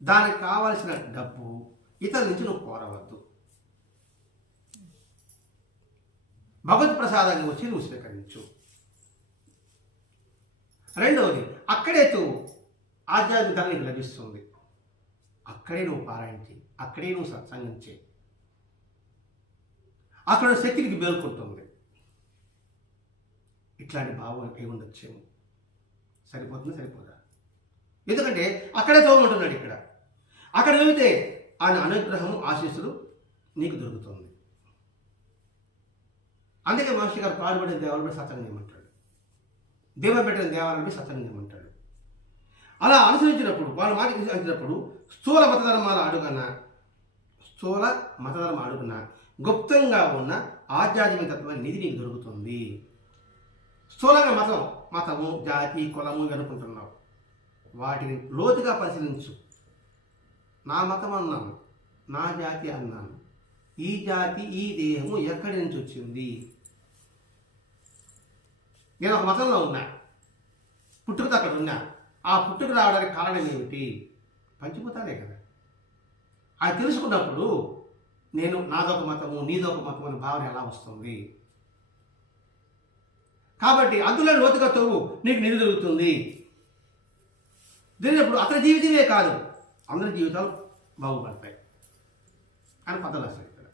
దానికి కావాల్సిన డబ్బు ఇతరుల నుంచి నువ్వు కోరవద్దు. భగవత్ ప్రసాదాన్ని వచ్చి నువ్వు స్వీకరించు. రెండవది, అక్కడే ఆధ్యాత్మిక నీకు లభిస్తుంది. అక్కడే నువ్వు పారాయణించి, అక్కడే నువ్వు సత్సంగం చేయి. అక్కడ శక్తికి మేల్కొంటుంది. ఇట్లాంటి భావం ఏమి ఉండొచ్చేమో. సరిపోతుందా? సరిపోదా? ఎందుకంటే అక్కడే తోముంటున్నాడు. ఇక్కడ అక్కడ వెళితే ఆయన అనుగ్రహం ఆశీస్సులు నీకు దొరుకుతుంది. అందుకే మహర్షి గారు పాడుపడిన దేవాలయం సత్సంగం చేయమంటాడు, దేవ పెట్టిన దేవాలయం సత్సంగం చేయమంటాడు. అలా అనుసరించినప్పుడు, వాళ్ళ మాట అనుసరించినప్పుడు స్థూల మతధర్మాల అడుగున గుప్తంగా ఉన్న ఆధ్యాత్మికత్వం నిధి నీకు దొరుకుతుంది. స్థూలంగా మతము, జాతి, కులము అనుకుంటున్నావు. వాటిని లోతుగా పరిశీలించు. నా మతం అన్నాను, నా జాతి అన్నాను. ఈ జాతి, ఈ దేహము ఎక్కడి నుంచి వచ్చింది? నేను ఒక మతంలో ఉన్నా, పుట్టుకతో అక్కడ ఉన్నా. ఆ పుట్టుకు రావడానికి కారణం ఏమిటి? పంచిపోతానే కదా. అది తెలుసుకున్నప్పుడు నేను నాదొక మతము, నీదొక మతం అనే భావన ఎలా వస్తుంది? కాబట్టి అందులో లోతుగా తవ్వు, నీకు నిధి దొరుకుతుంది. జరిగినప్పుడు అతని జీవితమే కాదు, అందరి జీవితాలు బాగుపడతాయి అని పద్ధతి వస్తాయి ఇక్కడ.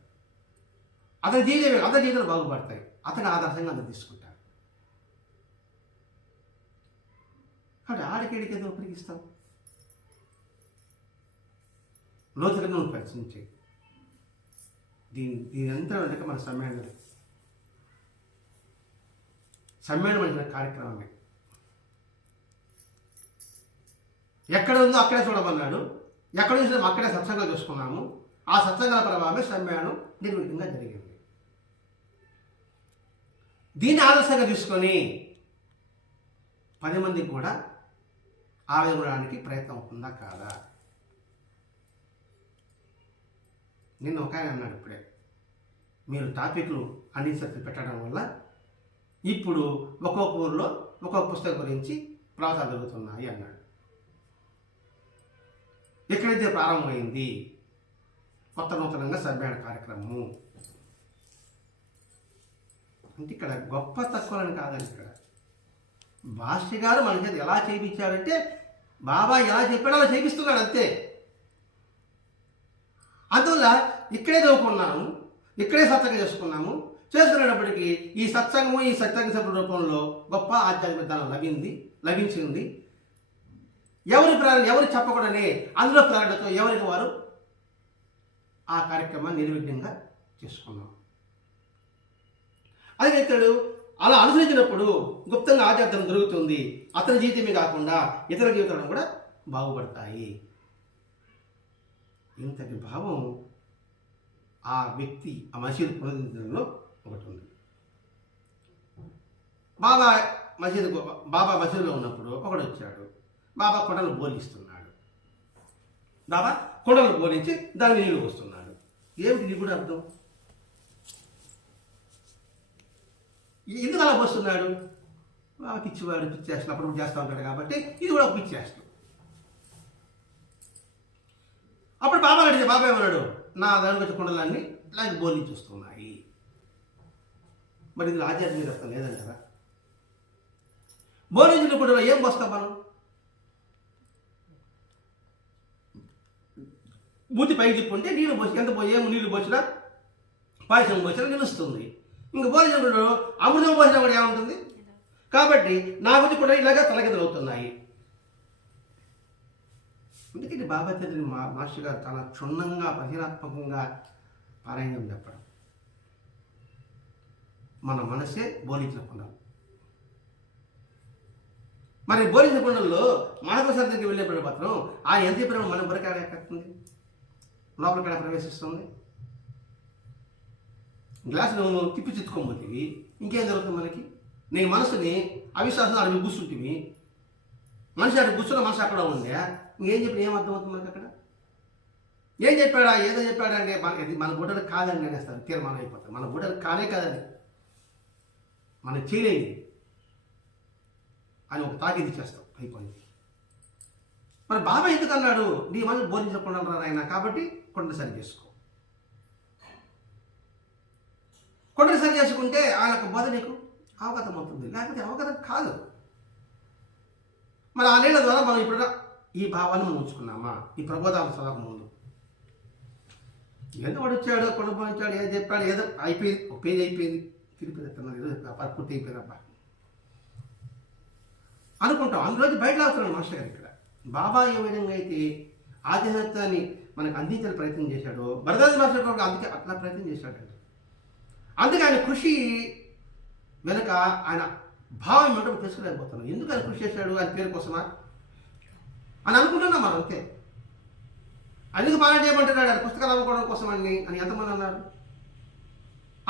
అతని జీవితమే, అందరి జీవితాలు బాగుపడతాయి. అతని ఆదర్శంగా అందరు తీసుకుంటారు. కాబట్టి ఆడికేడికి ఏదో ఉపయోగిస్తాం. లోతుగా నువ్వు పరిశీలించే దీని అంతా అంటే మన సమ్మేళనం అనే కార్యక్రమమే. ఎక్కడ ఉందో అక్కడే చూడమన్నాడు. ఎక్కడ నుంచి అక్కడే సత్సంగం చూసుకున్నాము. ఆ సత్సంగాల ప్రభావమే సమ్మేళనం నిర్విఘ్నంగా జరిగింది. దీన్ని ఆదర్శంగా తీసుకొని 10 మందికి కూడా ఆవిర్భావానికి ప్రయత్నం అవుతుందా కాదా? నిన్న ఒక ఆయన అన్నాడు ఇప్పుడే, మీరు టాపిక్లు అన్ని సర్కిల్ పెట్టడం వల్ల ఇప్పుడు ఒక్కొక్క ఊరిలో ఒక్కొక్క పుస్తకం గురించి ప్రవచనాలు జరుగుతున్నాయి అన్నాడు. ఎక్కడైతే ప్రారంభమైంది నూతనంగా సమ్మేళన కార్యక్రమము అంటే ఇక్కడ గొప్ప తక్కువని కాదని, ఇక్కడ భాష్య గారు మన చేత ఎలా చేయించాడంటే బాబా ఎలా చెప్పాడో అలా చేపిస్తున్నాడు అంతే. అందువల్ల ఇక్కడే చదువుకున్నాము, ఇక్కడే సత్సంగం చేసుకున్నాము. చేసుకునేటప్పటికీ ఈ సత్సంగము, ఈ సత్సంగ సభ రూపంలో గొప్ప ఆధ్యాత్మిక జ్ఞానం లభించింది. ఎవరు చెప్పకూడనే అందులో ప్రేరణతో ఎవరికి వారు ఆ కార్యక్రమాన్ని నిర్విఘ్నంగా చేసుకున్నాం. అదే ఇతడు అలా అనుసరించినప్పుడు గుప్తంగా ఆధ్యాత్మికం దొరుకుతుంది. అతని జీవితమే కాకుండా ఇతర జీవితాలను కూడా బాగుపడతాయి. ఇంతటి భావం ఆ వ్యక్తి ఆ మసీదు పునరుద్ధరణలో ఒకటి ఉంది. బాబా మసీదులో ఉన్నప్పుడు ఒకడు వచ్చాడు. బాబా కొండలు బోలిస్తున్నాడు. బాబా కొండలు బోలించి దాని నీళ్ళు వస్తున్నాడు. ఏమిటి నీ కూడా అర్థం? ఎందుకు అలా పోస్తున్నాడు? బాబా పిచ్చివాడు, పిచ్చేస్తాడు, అప్పుడు చేస్తూ ఉంటాడు కాబట్టి ఇది కూడా ఒక పిచ్చేస్తాడు. అప్పుడు బాబా అడిగితే బాబా ఏమన్నాడు? నా దగ్గర వచ్చే కొండలన్నీ ఇలాగే బోలించి వస్తున్నాయి. మరి ఇది ఆధ్యాత్మికత లేదంటారా? బోలించిన కొండలో ఏం పోస్తాం మనం? మూతి పైకి తిప్పుకుంటే నీళ్ళు పోసి నీళ్ళు పోసినా పాయసం పోసినా నిలుస్తుంది. ఇంక భోజనంలో అమృతం పోసినా కూడా ఏముంటుంది? కాబట్టి నా గురించి కూడా ఇలాగా తలకిందులు అవుతున్నాయి. అందుకని బాబా తండ్రి మాస్టర్ గారు చాలా క్షుణ్ణంగా పరిశీలనాత్మకంగా పారాయణం చెప్పడం. మన మనసే బోధించిన కొండలు. మరి బోధించిన కొండల్లో మహాప్రసాదానికి వెళ్ళేప్పుడు మాత్రం ఆ ఎంత చెప్పిన మన బురకాడ ఎక్కడుతుంది, లోపలికాడ ప్రవేశిస్తుంది. గ్లాసు నువ్వు తిప్పి చిత్తుకోబోతుంది, ఇంకేం జరుగుతుంది మనకి? నీ మనసుని అవిశ్వాసం అడిగి కూర్చుంటివి. మనిషి అక్కడ కూర్చున్న మనసు అక్కడ ఉందే, ఇంకేం చెప్పిన ఏం అర్థమవుతుంది మనకి? అక్కడ ఏం చెప్పాడా, ఏదో చెప్పాడంటే మన బుడ్డలు కాదని అనేస్తారు, తీర్మానం అయిపోతుంది. మన బుడ్డలు కానే కాదని, మనం చేయలేని అని ఒక తాకిది చేస్తాం, అయిపోయింది. మరి బాబా ఎందుకు అన్నాడు? నీ మనసు బోధించకుండా ఆయన కాబట్టి కొండలు సరి చేసుకో. కొండలు సరి చేసుకుంటే ఆయన ఒక బోధ నీకు అవగతం అవుతుంది, లేకపోతే అవగతం కాదు. మరి ఆ నీళ్ళ ద్వారా మనం ఇప్పుడు ఈ భావాన్ని మనం ఉంచుకున్నామా? ఈ ప్రబోధాలు చదవక ముందు ఏదో వాడు వచ్చాడు, కొండ పోయించాడు, ఏదో చెప్పాడు, ఏదో అయిపోయింది, ఒక పేజీ అయిపోయింది, తిరిగి ఏదో పూర్తి అయిపోయింది అబ్బా అనుకుంటాం. అందులోకి బయట అవుతున్నాడు మాస్టర్ గారు. ఇక్కడ బాబా ఏ విధంగా అయితే ఆధ్యాత్మికాన్ని మనకు అందించాలని ప్రయత్నం చేశాడో, భరద్వాజ మాస్టర్ కూడా అందుకే అట్లా ప్రయత్నం చేశాడంట. అందుకే ఆయన కృషి వెనుక ఆయన భావం ఏమిటో తెలుసుకోలేకపోతున్నాం. ఎందుకు ఆయన కృషి చేశాడు? ఆయన పేరు కోసమా అని అనుకుంటున్నాం మనం. అంతే. అందుకు బాగా చేయమంటున్నాడు ఆయన పుస్తకాలు అమ్ముకోవడం కోసం అని ఎంతమంది అన్నారు?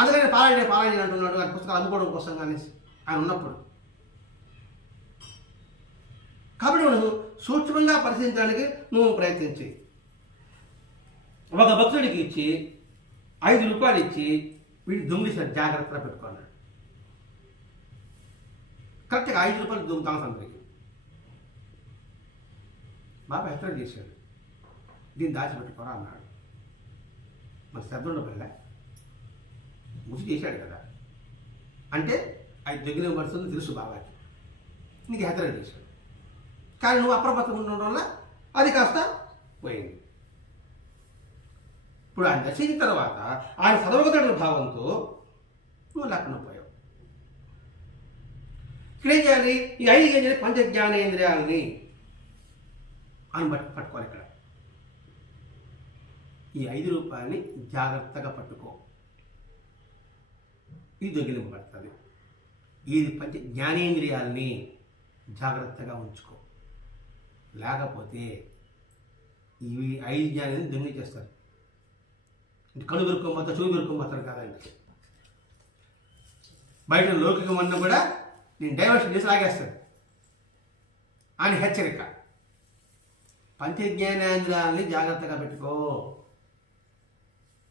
అందుకని పారాయణ అంటున్నాడు, ఆయన పుస్తకాలు అమ్ముకోవడం కోసం కానీ ఆయన ఉన్నప్పుడు. కాబట్టి నువ్వు సూక్ష్మంగా పరిశీలించడానికి నువ్వు ప్రయత్నించి ఒక భక్తుడికి ఇచ్చి 5 రూపాయలు ఇచ్చి వీడు దొంగిలిసాడు, జాగ్రత్తగా పెట్టుకున్నాడు. కరెక్ట్గా 5 రూపాయలు దొంగతాం సంతకి బాబా హెచ్చరిక చేశాడు, దీన్ని దాచిపెట్టుకోరా అన్నాడు. మన శ్రద్ధ ఉండబోలే, ముసి చేశాడు కదా, అంటే 5 దగ్గర పడుతుంది తెలుసు బాబాకి, నీకు హెచ్చరిక చేశాడు. కానీ నువ్వు అప్రమత్తంగా ఉండడం వల్ల అది కాస్త పోయింది. ఇప్పుడు ఆయన దర్శించిన తర్వాత ఆయన సర్వగతుడి భావంతో నువ్వు లేకుండా పోయావు. ఇక్కడ ఏం చేయాలి? ఈ 5 ఏం చేయాలి? పంచ జ్ఞానేంద్రియాలని అని పట్టుకోవాలి. ఇక్కడ ఈ 5 రూపాయలని జాగ్రత్తగా పట్టుకో, ఇది దొంగిలింపబడుతుంది. ఇది పంచ జ్ఞానేంద్రియాలని జాగ్రత్తగా ఉంచుకో, లేకపోతే ఇవి 5 జ్ఞానాన్ని దొంగిలి చేస్తారు. అంటే కళ్ళు దొరుకుకోబోతా, చెవి దొరుకుకోబోతారు కాదండి. బయట లౌకికమన్నా కూడా నేను డైవర్షన్ చేసి లాగేస్తాను అని హెచ్చరిక. పంచజ్ఞానేంద్రియాలని జాగ్రత్తగా పెట్టుకో,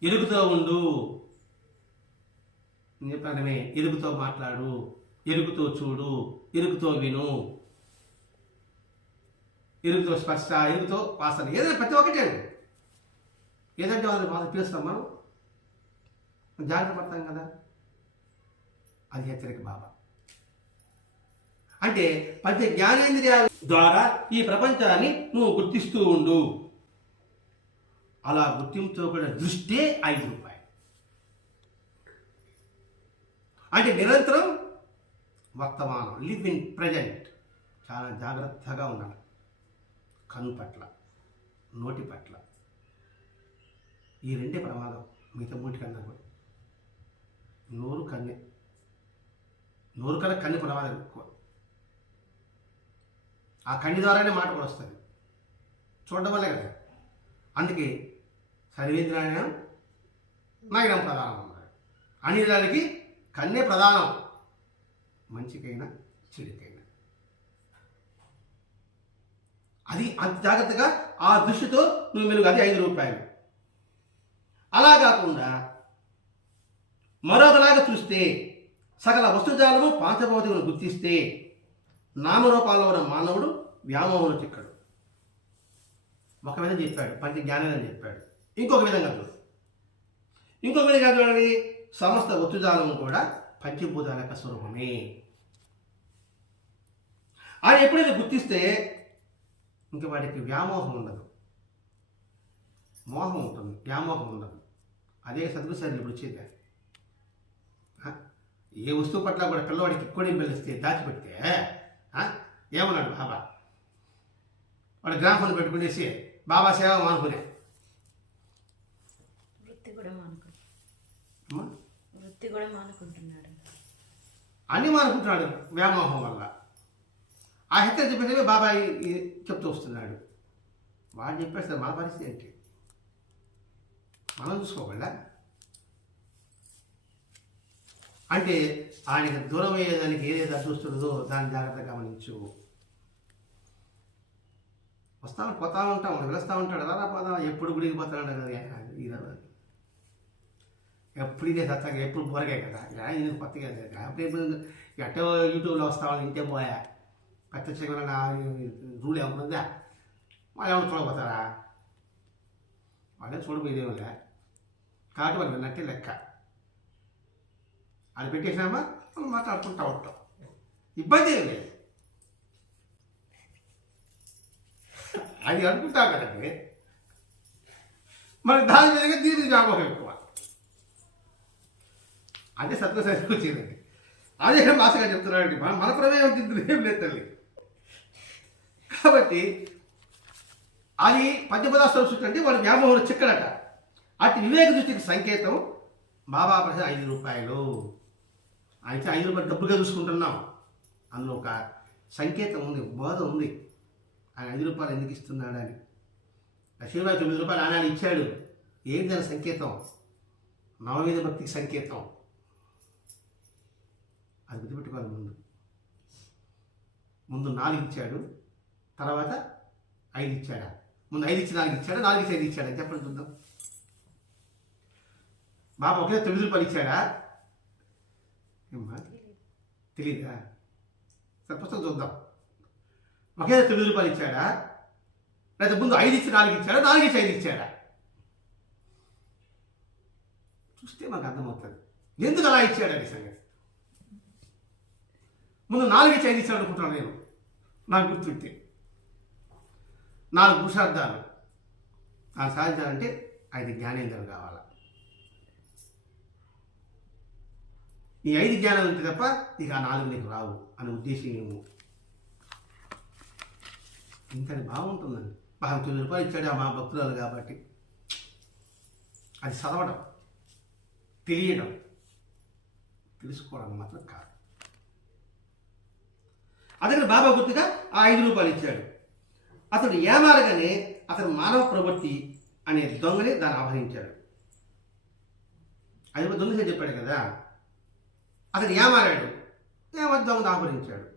ఎరుగుతో ఉండు. నేను చెప్పానమే, ఎరుగుతో మాట్లాడు, ఎరుగుతో చూడు, ఎరుగుతో విను, ఎరుగుతో స్పర్శ, ఎరుగుతో వాసన, ఏదైనా ప్రతి ఒక్కటే అండి. ఏదంటే వాళ్ళని వాసన పిలుస్తాం మనం, జాగ్రత్త పడతాం కదా, అది హెచ్చరిక బాబా. అంటే పంచ జ్ఞానేంద్రియాల ద్వారా ఈ ప్రపంచాన్ని నువ్వు గుర్తిస్తూ ఉండు. అలా గుర్తించుకోకుండా దృష్టే 5 రూపాయలు. అంటే నిరంతరం వర్తమానం, లివ్ ఇన్ ప్రజెంట్, చాలా జాగ్రత్తగా ఉండాలి. కన్ను పట్ల, నోటి పట్ల, ఈ 2 ప్రమాదం. మిగతా 3 కన్నా కూడా నోరు కన్నే, నోరు కన్నా కన్ను ప్రమాదం ఎక్కువ. ఆ కన్ను ద్వారానే మాట కూడా వస్తుంది, చూడడం వల్లే కదా. అందుకే సర్వేంద్రియాణం నయనం ప్రధానం అన్నారు. అన్ని దానికి కన్నే ప్రధానం, మంచికైనా చెడుకైనా. అది అంత జాగ్రత్తగా ఆ దృష్టితో నువ్వు మెలుగు. అది 5 రూపాయలు. అలా కాకుండా మరొకలాగా చూస్తే సకల వస్తుజాలము పాంచభౌతికను గుర్తిస్తే నామరూపాల్లో ఉన్న మానవుడు వ్యామోహంలో చిక్కడు. ఒక విధంగా చెప్పాడు, పంచ జ్ఞానాన్ని చెప్పాడు. ఇంకొక విధంగా చూడు, ఇంకొక విధంగా చూడండి, సమస్త వస్తుజాలము కూడా పంచభూతాల యొక్క స్వరూపమే. ఆయన ఎప్పుడైతే గుర్తిస్తే ఇంక వాడికి వ్యామోహం ఉండదు, మోహం ఉంటుంది, వ్యామోహం ఉండదు. అదే సద్గుసారి ఇప్పుడు వచ్చేది. ఏ వస్తువు పట్ల కూడా పిల్లవాడికి కొడి పిలిస్తే దాచిపెడితే ఏమన్నాడు బాబా, వాడు గ్రామం పెట్టుకునేసి బాబా సేవ మానుకునే వృత్తి కూడా మానుకుంటున్నాడు, అన్నీ మానుకుంటున్నాడు వ్యామోహం వల్ల. ఆ హెచ్చరిక చెప్పేసి బాబాయ్ చెప్తూ వస్తున్నాడు. వాడు చెప్పేస్తారు మన పరిస్థితి ఏంటి, మనం చూసుకోకుండా. అంటే ఆయనకి దూరం అయ్యేదానికి ఏదైతే చూస్తుందో దాన్ని జాగ్రత్తగా గమనించు. వస్తామని పోతా ఉంటాం, పిలుస్తూ ఉంటాడు, అలా పోదాం, ఎప్పుడు గుడికి పోతాడు కదా. ఎప్పుడు ఇదే సత్తాగా, ఎప్పుడు బొరగే కదా, ఇది కొత్తగా అప్పుడు ఎట్టో యూట్యూబ్లో వస్తామని ఇంటే పోయా ప్రత్యక్షంగా రూల్ ఏమన్నా వాళ్ళు ఎవరు చూడకపోతారా, వాళ్ళే చూడబోయేదేమిలే. కాబట్టి వాళ్ళు విన్నట్టే లెక్క. అది పెట్టేసినామా మనం మాట్లాడుకుంటూ ఉంటాం, ఇబ్బంది ఏం లేదు. అది అనుకుంటాం కదండి, మనకి దాని మీదగా దీని జ్ఞాపకం ఎక్కువ. అదే సత్యసాయి వచ్చిందండి, అదే భాషగా చెప్తున్నాడండి. మన ప్రమేయం తింటుంది ఏం లేదు తల్లి. కాబట్టి అది పంచపదార్థం సృష్టి అంటే వాడి వ్యామోహంలో చిక్కడట. అటు వివేక దృష్టికి సంకేతం బాబా ప్రసాద్ 5 రూపాయలు. అయితే 5 రూపాయలు డబ్బుగా చూసుకుంటున్నాం, అందులో ఒక సంకేతం ఉంది, బోధ ఉంది. ఆయన 5 రూపాయలు ఎందుకు ఇస్తున్నాడని. లక్ష్మీబాయి 9 రూపాయలు ఆనాడు ఇచ్చాడు, ఏంటి దాని సంకేతం? నవవిధ భక్తికి సంకేతం. అది గుర్తుపెట్టుకోవాలి. ముందు 4 ఇచ్చాడు, తర్వాత 5 ఇచ్చాడా? ముందు 5 ఇచ్చి 4 ఇచ్చాడా, 4 ఇచ్చి 5 ఇచ్చాడా? చెప్పండి చూద్దాం. బాబా ఒకే 9 రూపాయలు ఇచ్చాడా? ఏమ్మా తెలీదా? సరే పుస్తకం చూద్దాం. ఒకే 9 రూపాయలు ఇచ్చాడా, లేదా ముందు 5 ఇచ్చి 4 ఇచ్చాడా, 4 ఇచ్చి 5 ఇచ్చాడా? చూస్తే మాకు అర్థమవుతుంది ఎందుకు అలా ఇచ్చాడని సంగతి. ముందు 4 ఇచ్చి 5 ఇచ్చాడు అనుకుంటున్నాను నేను, నాకు గుర్తుంటే. 4 పురుషార్థాలు నాకు సాధించాలంటే 5 జ్ఞానేంద్రాలు కావాలా. ఈ 5 జ్ఞానాలు ఉంటే తప్ప ఇక ఆ 4 నీకు రావు అనే ఉద్దేశం ఏమో. ఇంకది బాగుంటుందండి. 9 రూపాయలు ఇచ్చాడు మా భక్తురాలు కాబట్టి అది చదవడం, తెలియడం, తెలుసుకోవడం మాత్రం కాదు. అతను బాబా గుర్తుగా ఆ 5 రూపాయలు ఇచ్చాడు. అతడు ఏమారగానే అతను మానవ ప్రవృత్తి అనే దొంగని దాన్ని అపహరించాడు. 5 రూపాయలు దొంగ చెప్పాడు కదా, అతడు ఏమారాడు, దొంగను అపహరించాడు.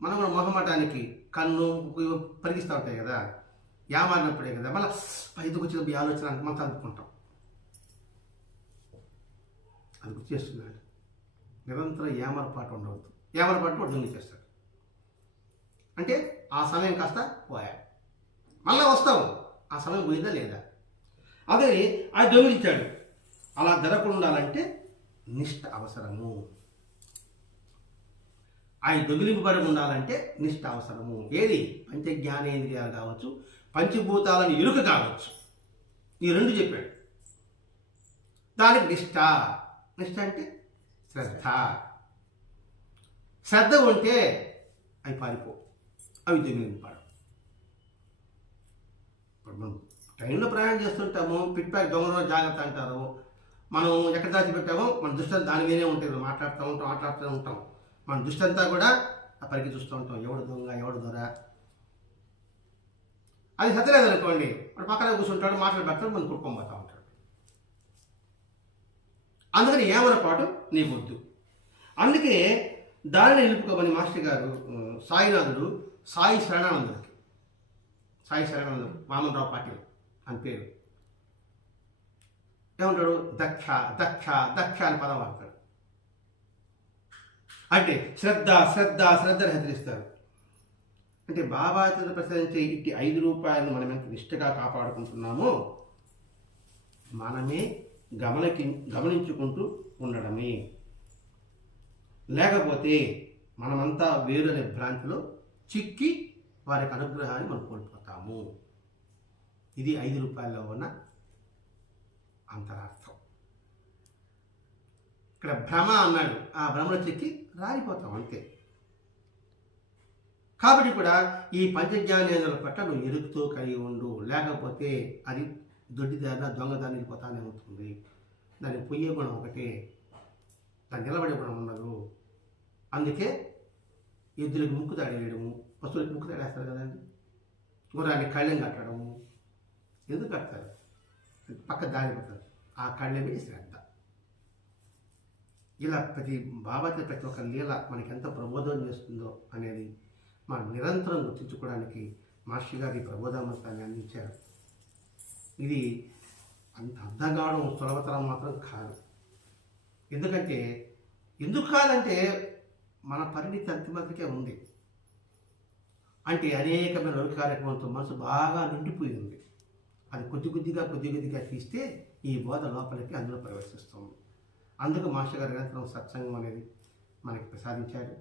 మనం కూడా మొహమాటానికి కన్ను పరిగిస్తూ ఉంటాయి కదా, ఏమారినప్పుడే కదా మళ్ళీ ఐదుకు వచ్చిన ఆలోచన మనం చదువుకుంటాం. అది గుర్తు చేస్తున్నాడు. నిరంతరం ఏమరపాటు ఉండవద్దు. ఏమరపాటు వాడు దొంగ చేస్తాడు అంటే ఆ సమయం కాస్త పోయా, మళ్ళీ వస్తావు, ఆ సమయం పోయిందా లేదా. అదే ఆ దొంగిలించాడు. అలా జరగకుండా ఉండాలంటే నిష్ఠ అవసరము. ఆయన దొంగిలింపబడి ఉండాలంటే నిష్ఠ అవసరము. ఏది? పంచజ్ఞానేంద్రియాలు కావచ్చు, పంచభూతాలను ఎరుక కావచ్చు. ఈ 2 చెప్పాడు. దానికి నిష్ఠ. నిష్ఠ అంటే శ్రద్ధ. శ్రద్ధ ఉంటే అవి పారిపో, అవి దొంగిలింపడు. ఇప్పుడు మనం ట్రైన్లో ప్రయాణం చేస్తుంటాము, పిట్ ప్యాక్ దొంగలో జాగ్రత్త అంటారు. మనం ఎక్కడ దాచిపెట్టామో మన దృష్టి దాని మీదే ఉంటుంది. మాట్లాడుతూ ఉంటాం. మన దృష్టి అంతా కూడా ఆ పరికి చూస్తూ ఉంటాం. ఎవడు దొంగ, ఎవడు దొర. అది సత్యలేదు అనుకోండి, వాడు పక్కన కూర్చుంటాడు, మాట్లాడబడతాడు, మనం కుట్టుకోబోతూ ఉంటాడు. అందుకని ఏమరపాటు నీ వద్దు. అందుకే దానిని నిలుపుకోమని మాస్టర్ గారు సాయినాథుడు సాయి శరణానందుడికి, సాయి శరణానందుడు వామనరావు పాటిల్ అని పేరు, ఏమంటాడు? దక్ష దక్ష దక్ష అని పదం వాడతాడు. అంటే శ్రద్ధ శ్రద్ధ శ్రద్ధని హెచ్చరిస్తారు. అంటే బాబా చేత ప్రసాదించే ఇట్టి 5 రూపాయలను మనం ఎంత నిష్ఠగా కాపాడుకుంటున్నామో మనమే గమనించుకుంటూ ఉండడమే. లేకపోతే మనమంతా వేరనే భ్రాంతిలో చిక్కి వారికి అనుగ్రహాన్ని మనం కోల్పోతాము. ఇది 5 రూపాయల్లో ఉన్న అంతరార్థం. ఇక్కడ భ్రమ అన్నాడు, ఆ భ్రమలో చిక్కి రాలిపోతాం అంతే. కాబట్టి కూడా ఈ పంచజ్ఞానేంద్రుల పట్ల నువ్వు ఎరుకుతూ కలిగి ఉండు. లేకపోతే అది దొడ్డిదారిన దొంగదాన్ని వెళ్ళిపోతానే అవుతుంది. దాన్ని పొయ్యే గుణం ఒకటే, దాన్ని నిలబడే గుణం ఉండదు. అందుకే ఎద్దులకు ముక్కు తాడేయడము, పశువులకు ముక్కు తాడేస్తారు కదండి, గుర్రాన్ని కళ్ళెం కట్టడము. ఎందుకు కడతారు? పక్క దారి పడతారు. ఆ కళ్ళెమే శ్రద్ధ. ఇలా బాబాతో ప్రతి ఒక్క లీల మనకి ఎంత ప్రబోధం చేస్తుందో అనేది మనం నిరంతరం గుర్తించుకోవడానికి మాస్టర్ గారి ప్రబోధామృతాన్ని అందించారు. ఇది అంత అర్థం కావడం సులభతరం మాత్రం కాదు. ఎందుకు కాదంటే మన పరిణితి అంతిమతికే ఉంది. అంటే అనేకమైన వర్గ కార్యక్రమంతో మనసు బాగా నిండిపోయి ఉంది. అది కొద్దిగా తీస్తే ఈ బోధ లోపలికి అందులో ప్రవేశిస్తుంది. అందుకు మాస్టర్ గారు నిరంతరం సత్సంగం అనేది మనకి ప్రసాదించారు.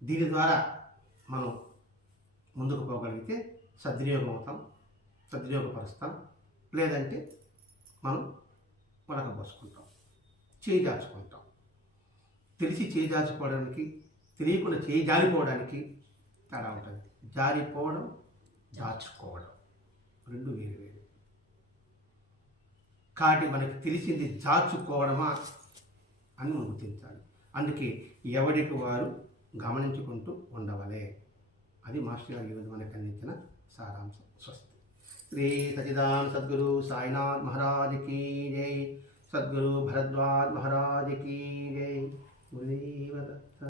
దీని ద్వారా మనం ముందుకు పోగలిగితే సద్వినియోగం అవుతాం, సద్వినియోగపరుస్తాం. లేదంటే మనం ఉడకబోసుకుంటాం, చేయి దాచుకుంటాం. తెలిసి చేయి దాచుకోవడానికి, తెలియకుండా చేయి జారిపోవడానికి తేడా ఉంటుంది. జారిపోవడం, దాచుకోవడం 2 వేరు. కాబట్టి మనకి తెలిసింది దాచుకోవడమా అని మనం గుర్తించాలి. అందుకే ఎవరికి వారు గమనించుకుంటూ ఉండవలే. అది మాస్టర్ గారు ఈరోజు మనకు అందించిన సారాంశం. స్వస్తి. श्री सच्चिदानंद सद्गुरु साईनाथ महाराज की जय। सद्गुरु भरद्वाज महाराज की जय। गुरुदेव दत्त।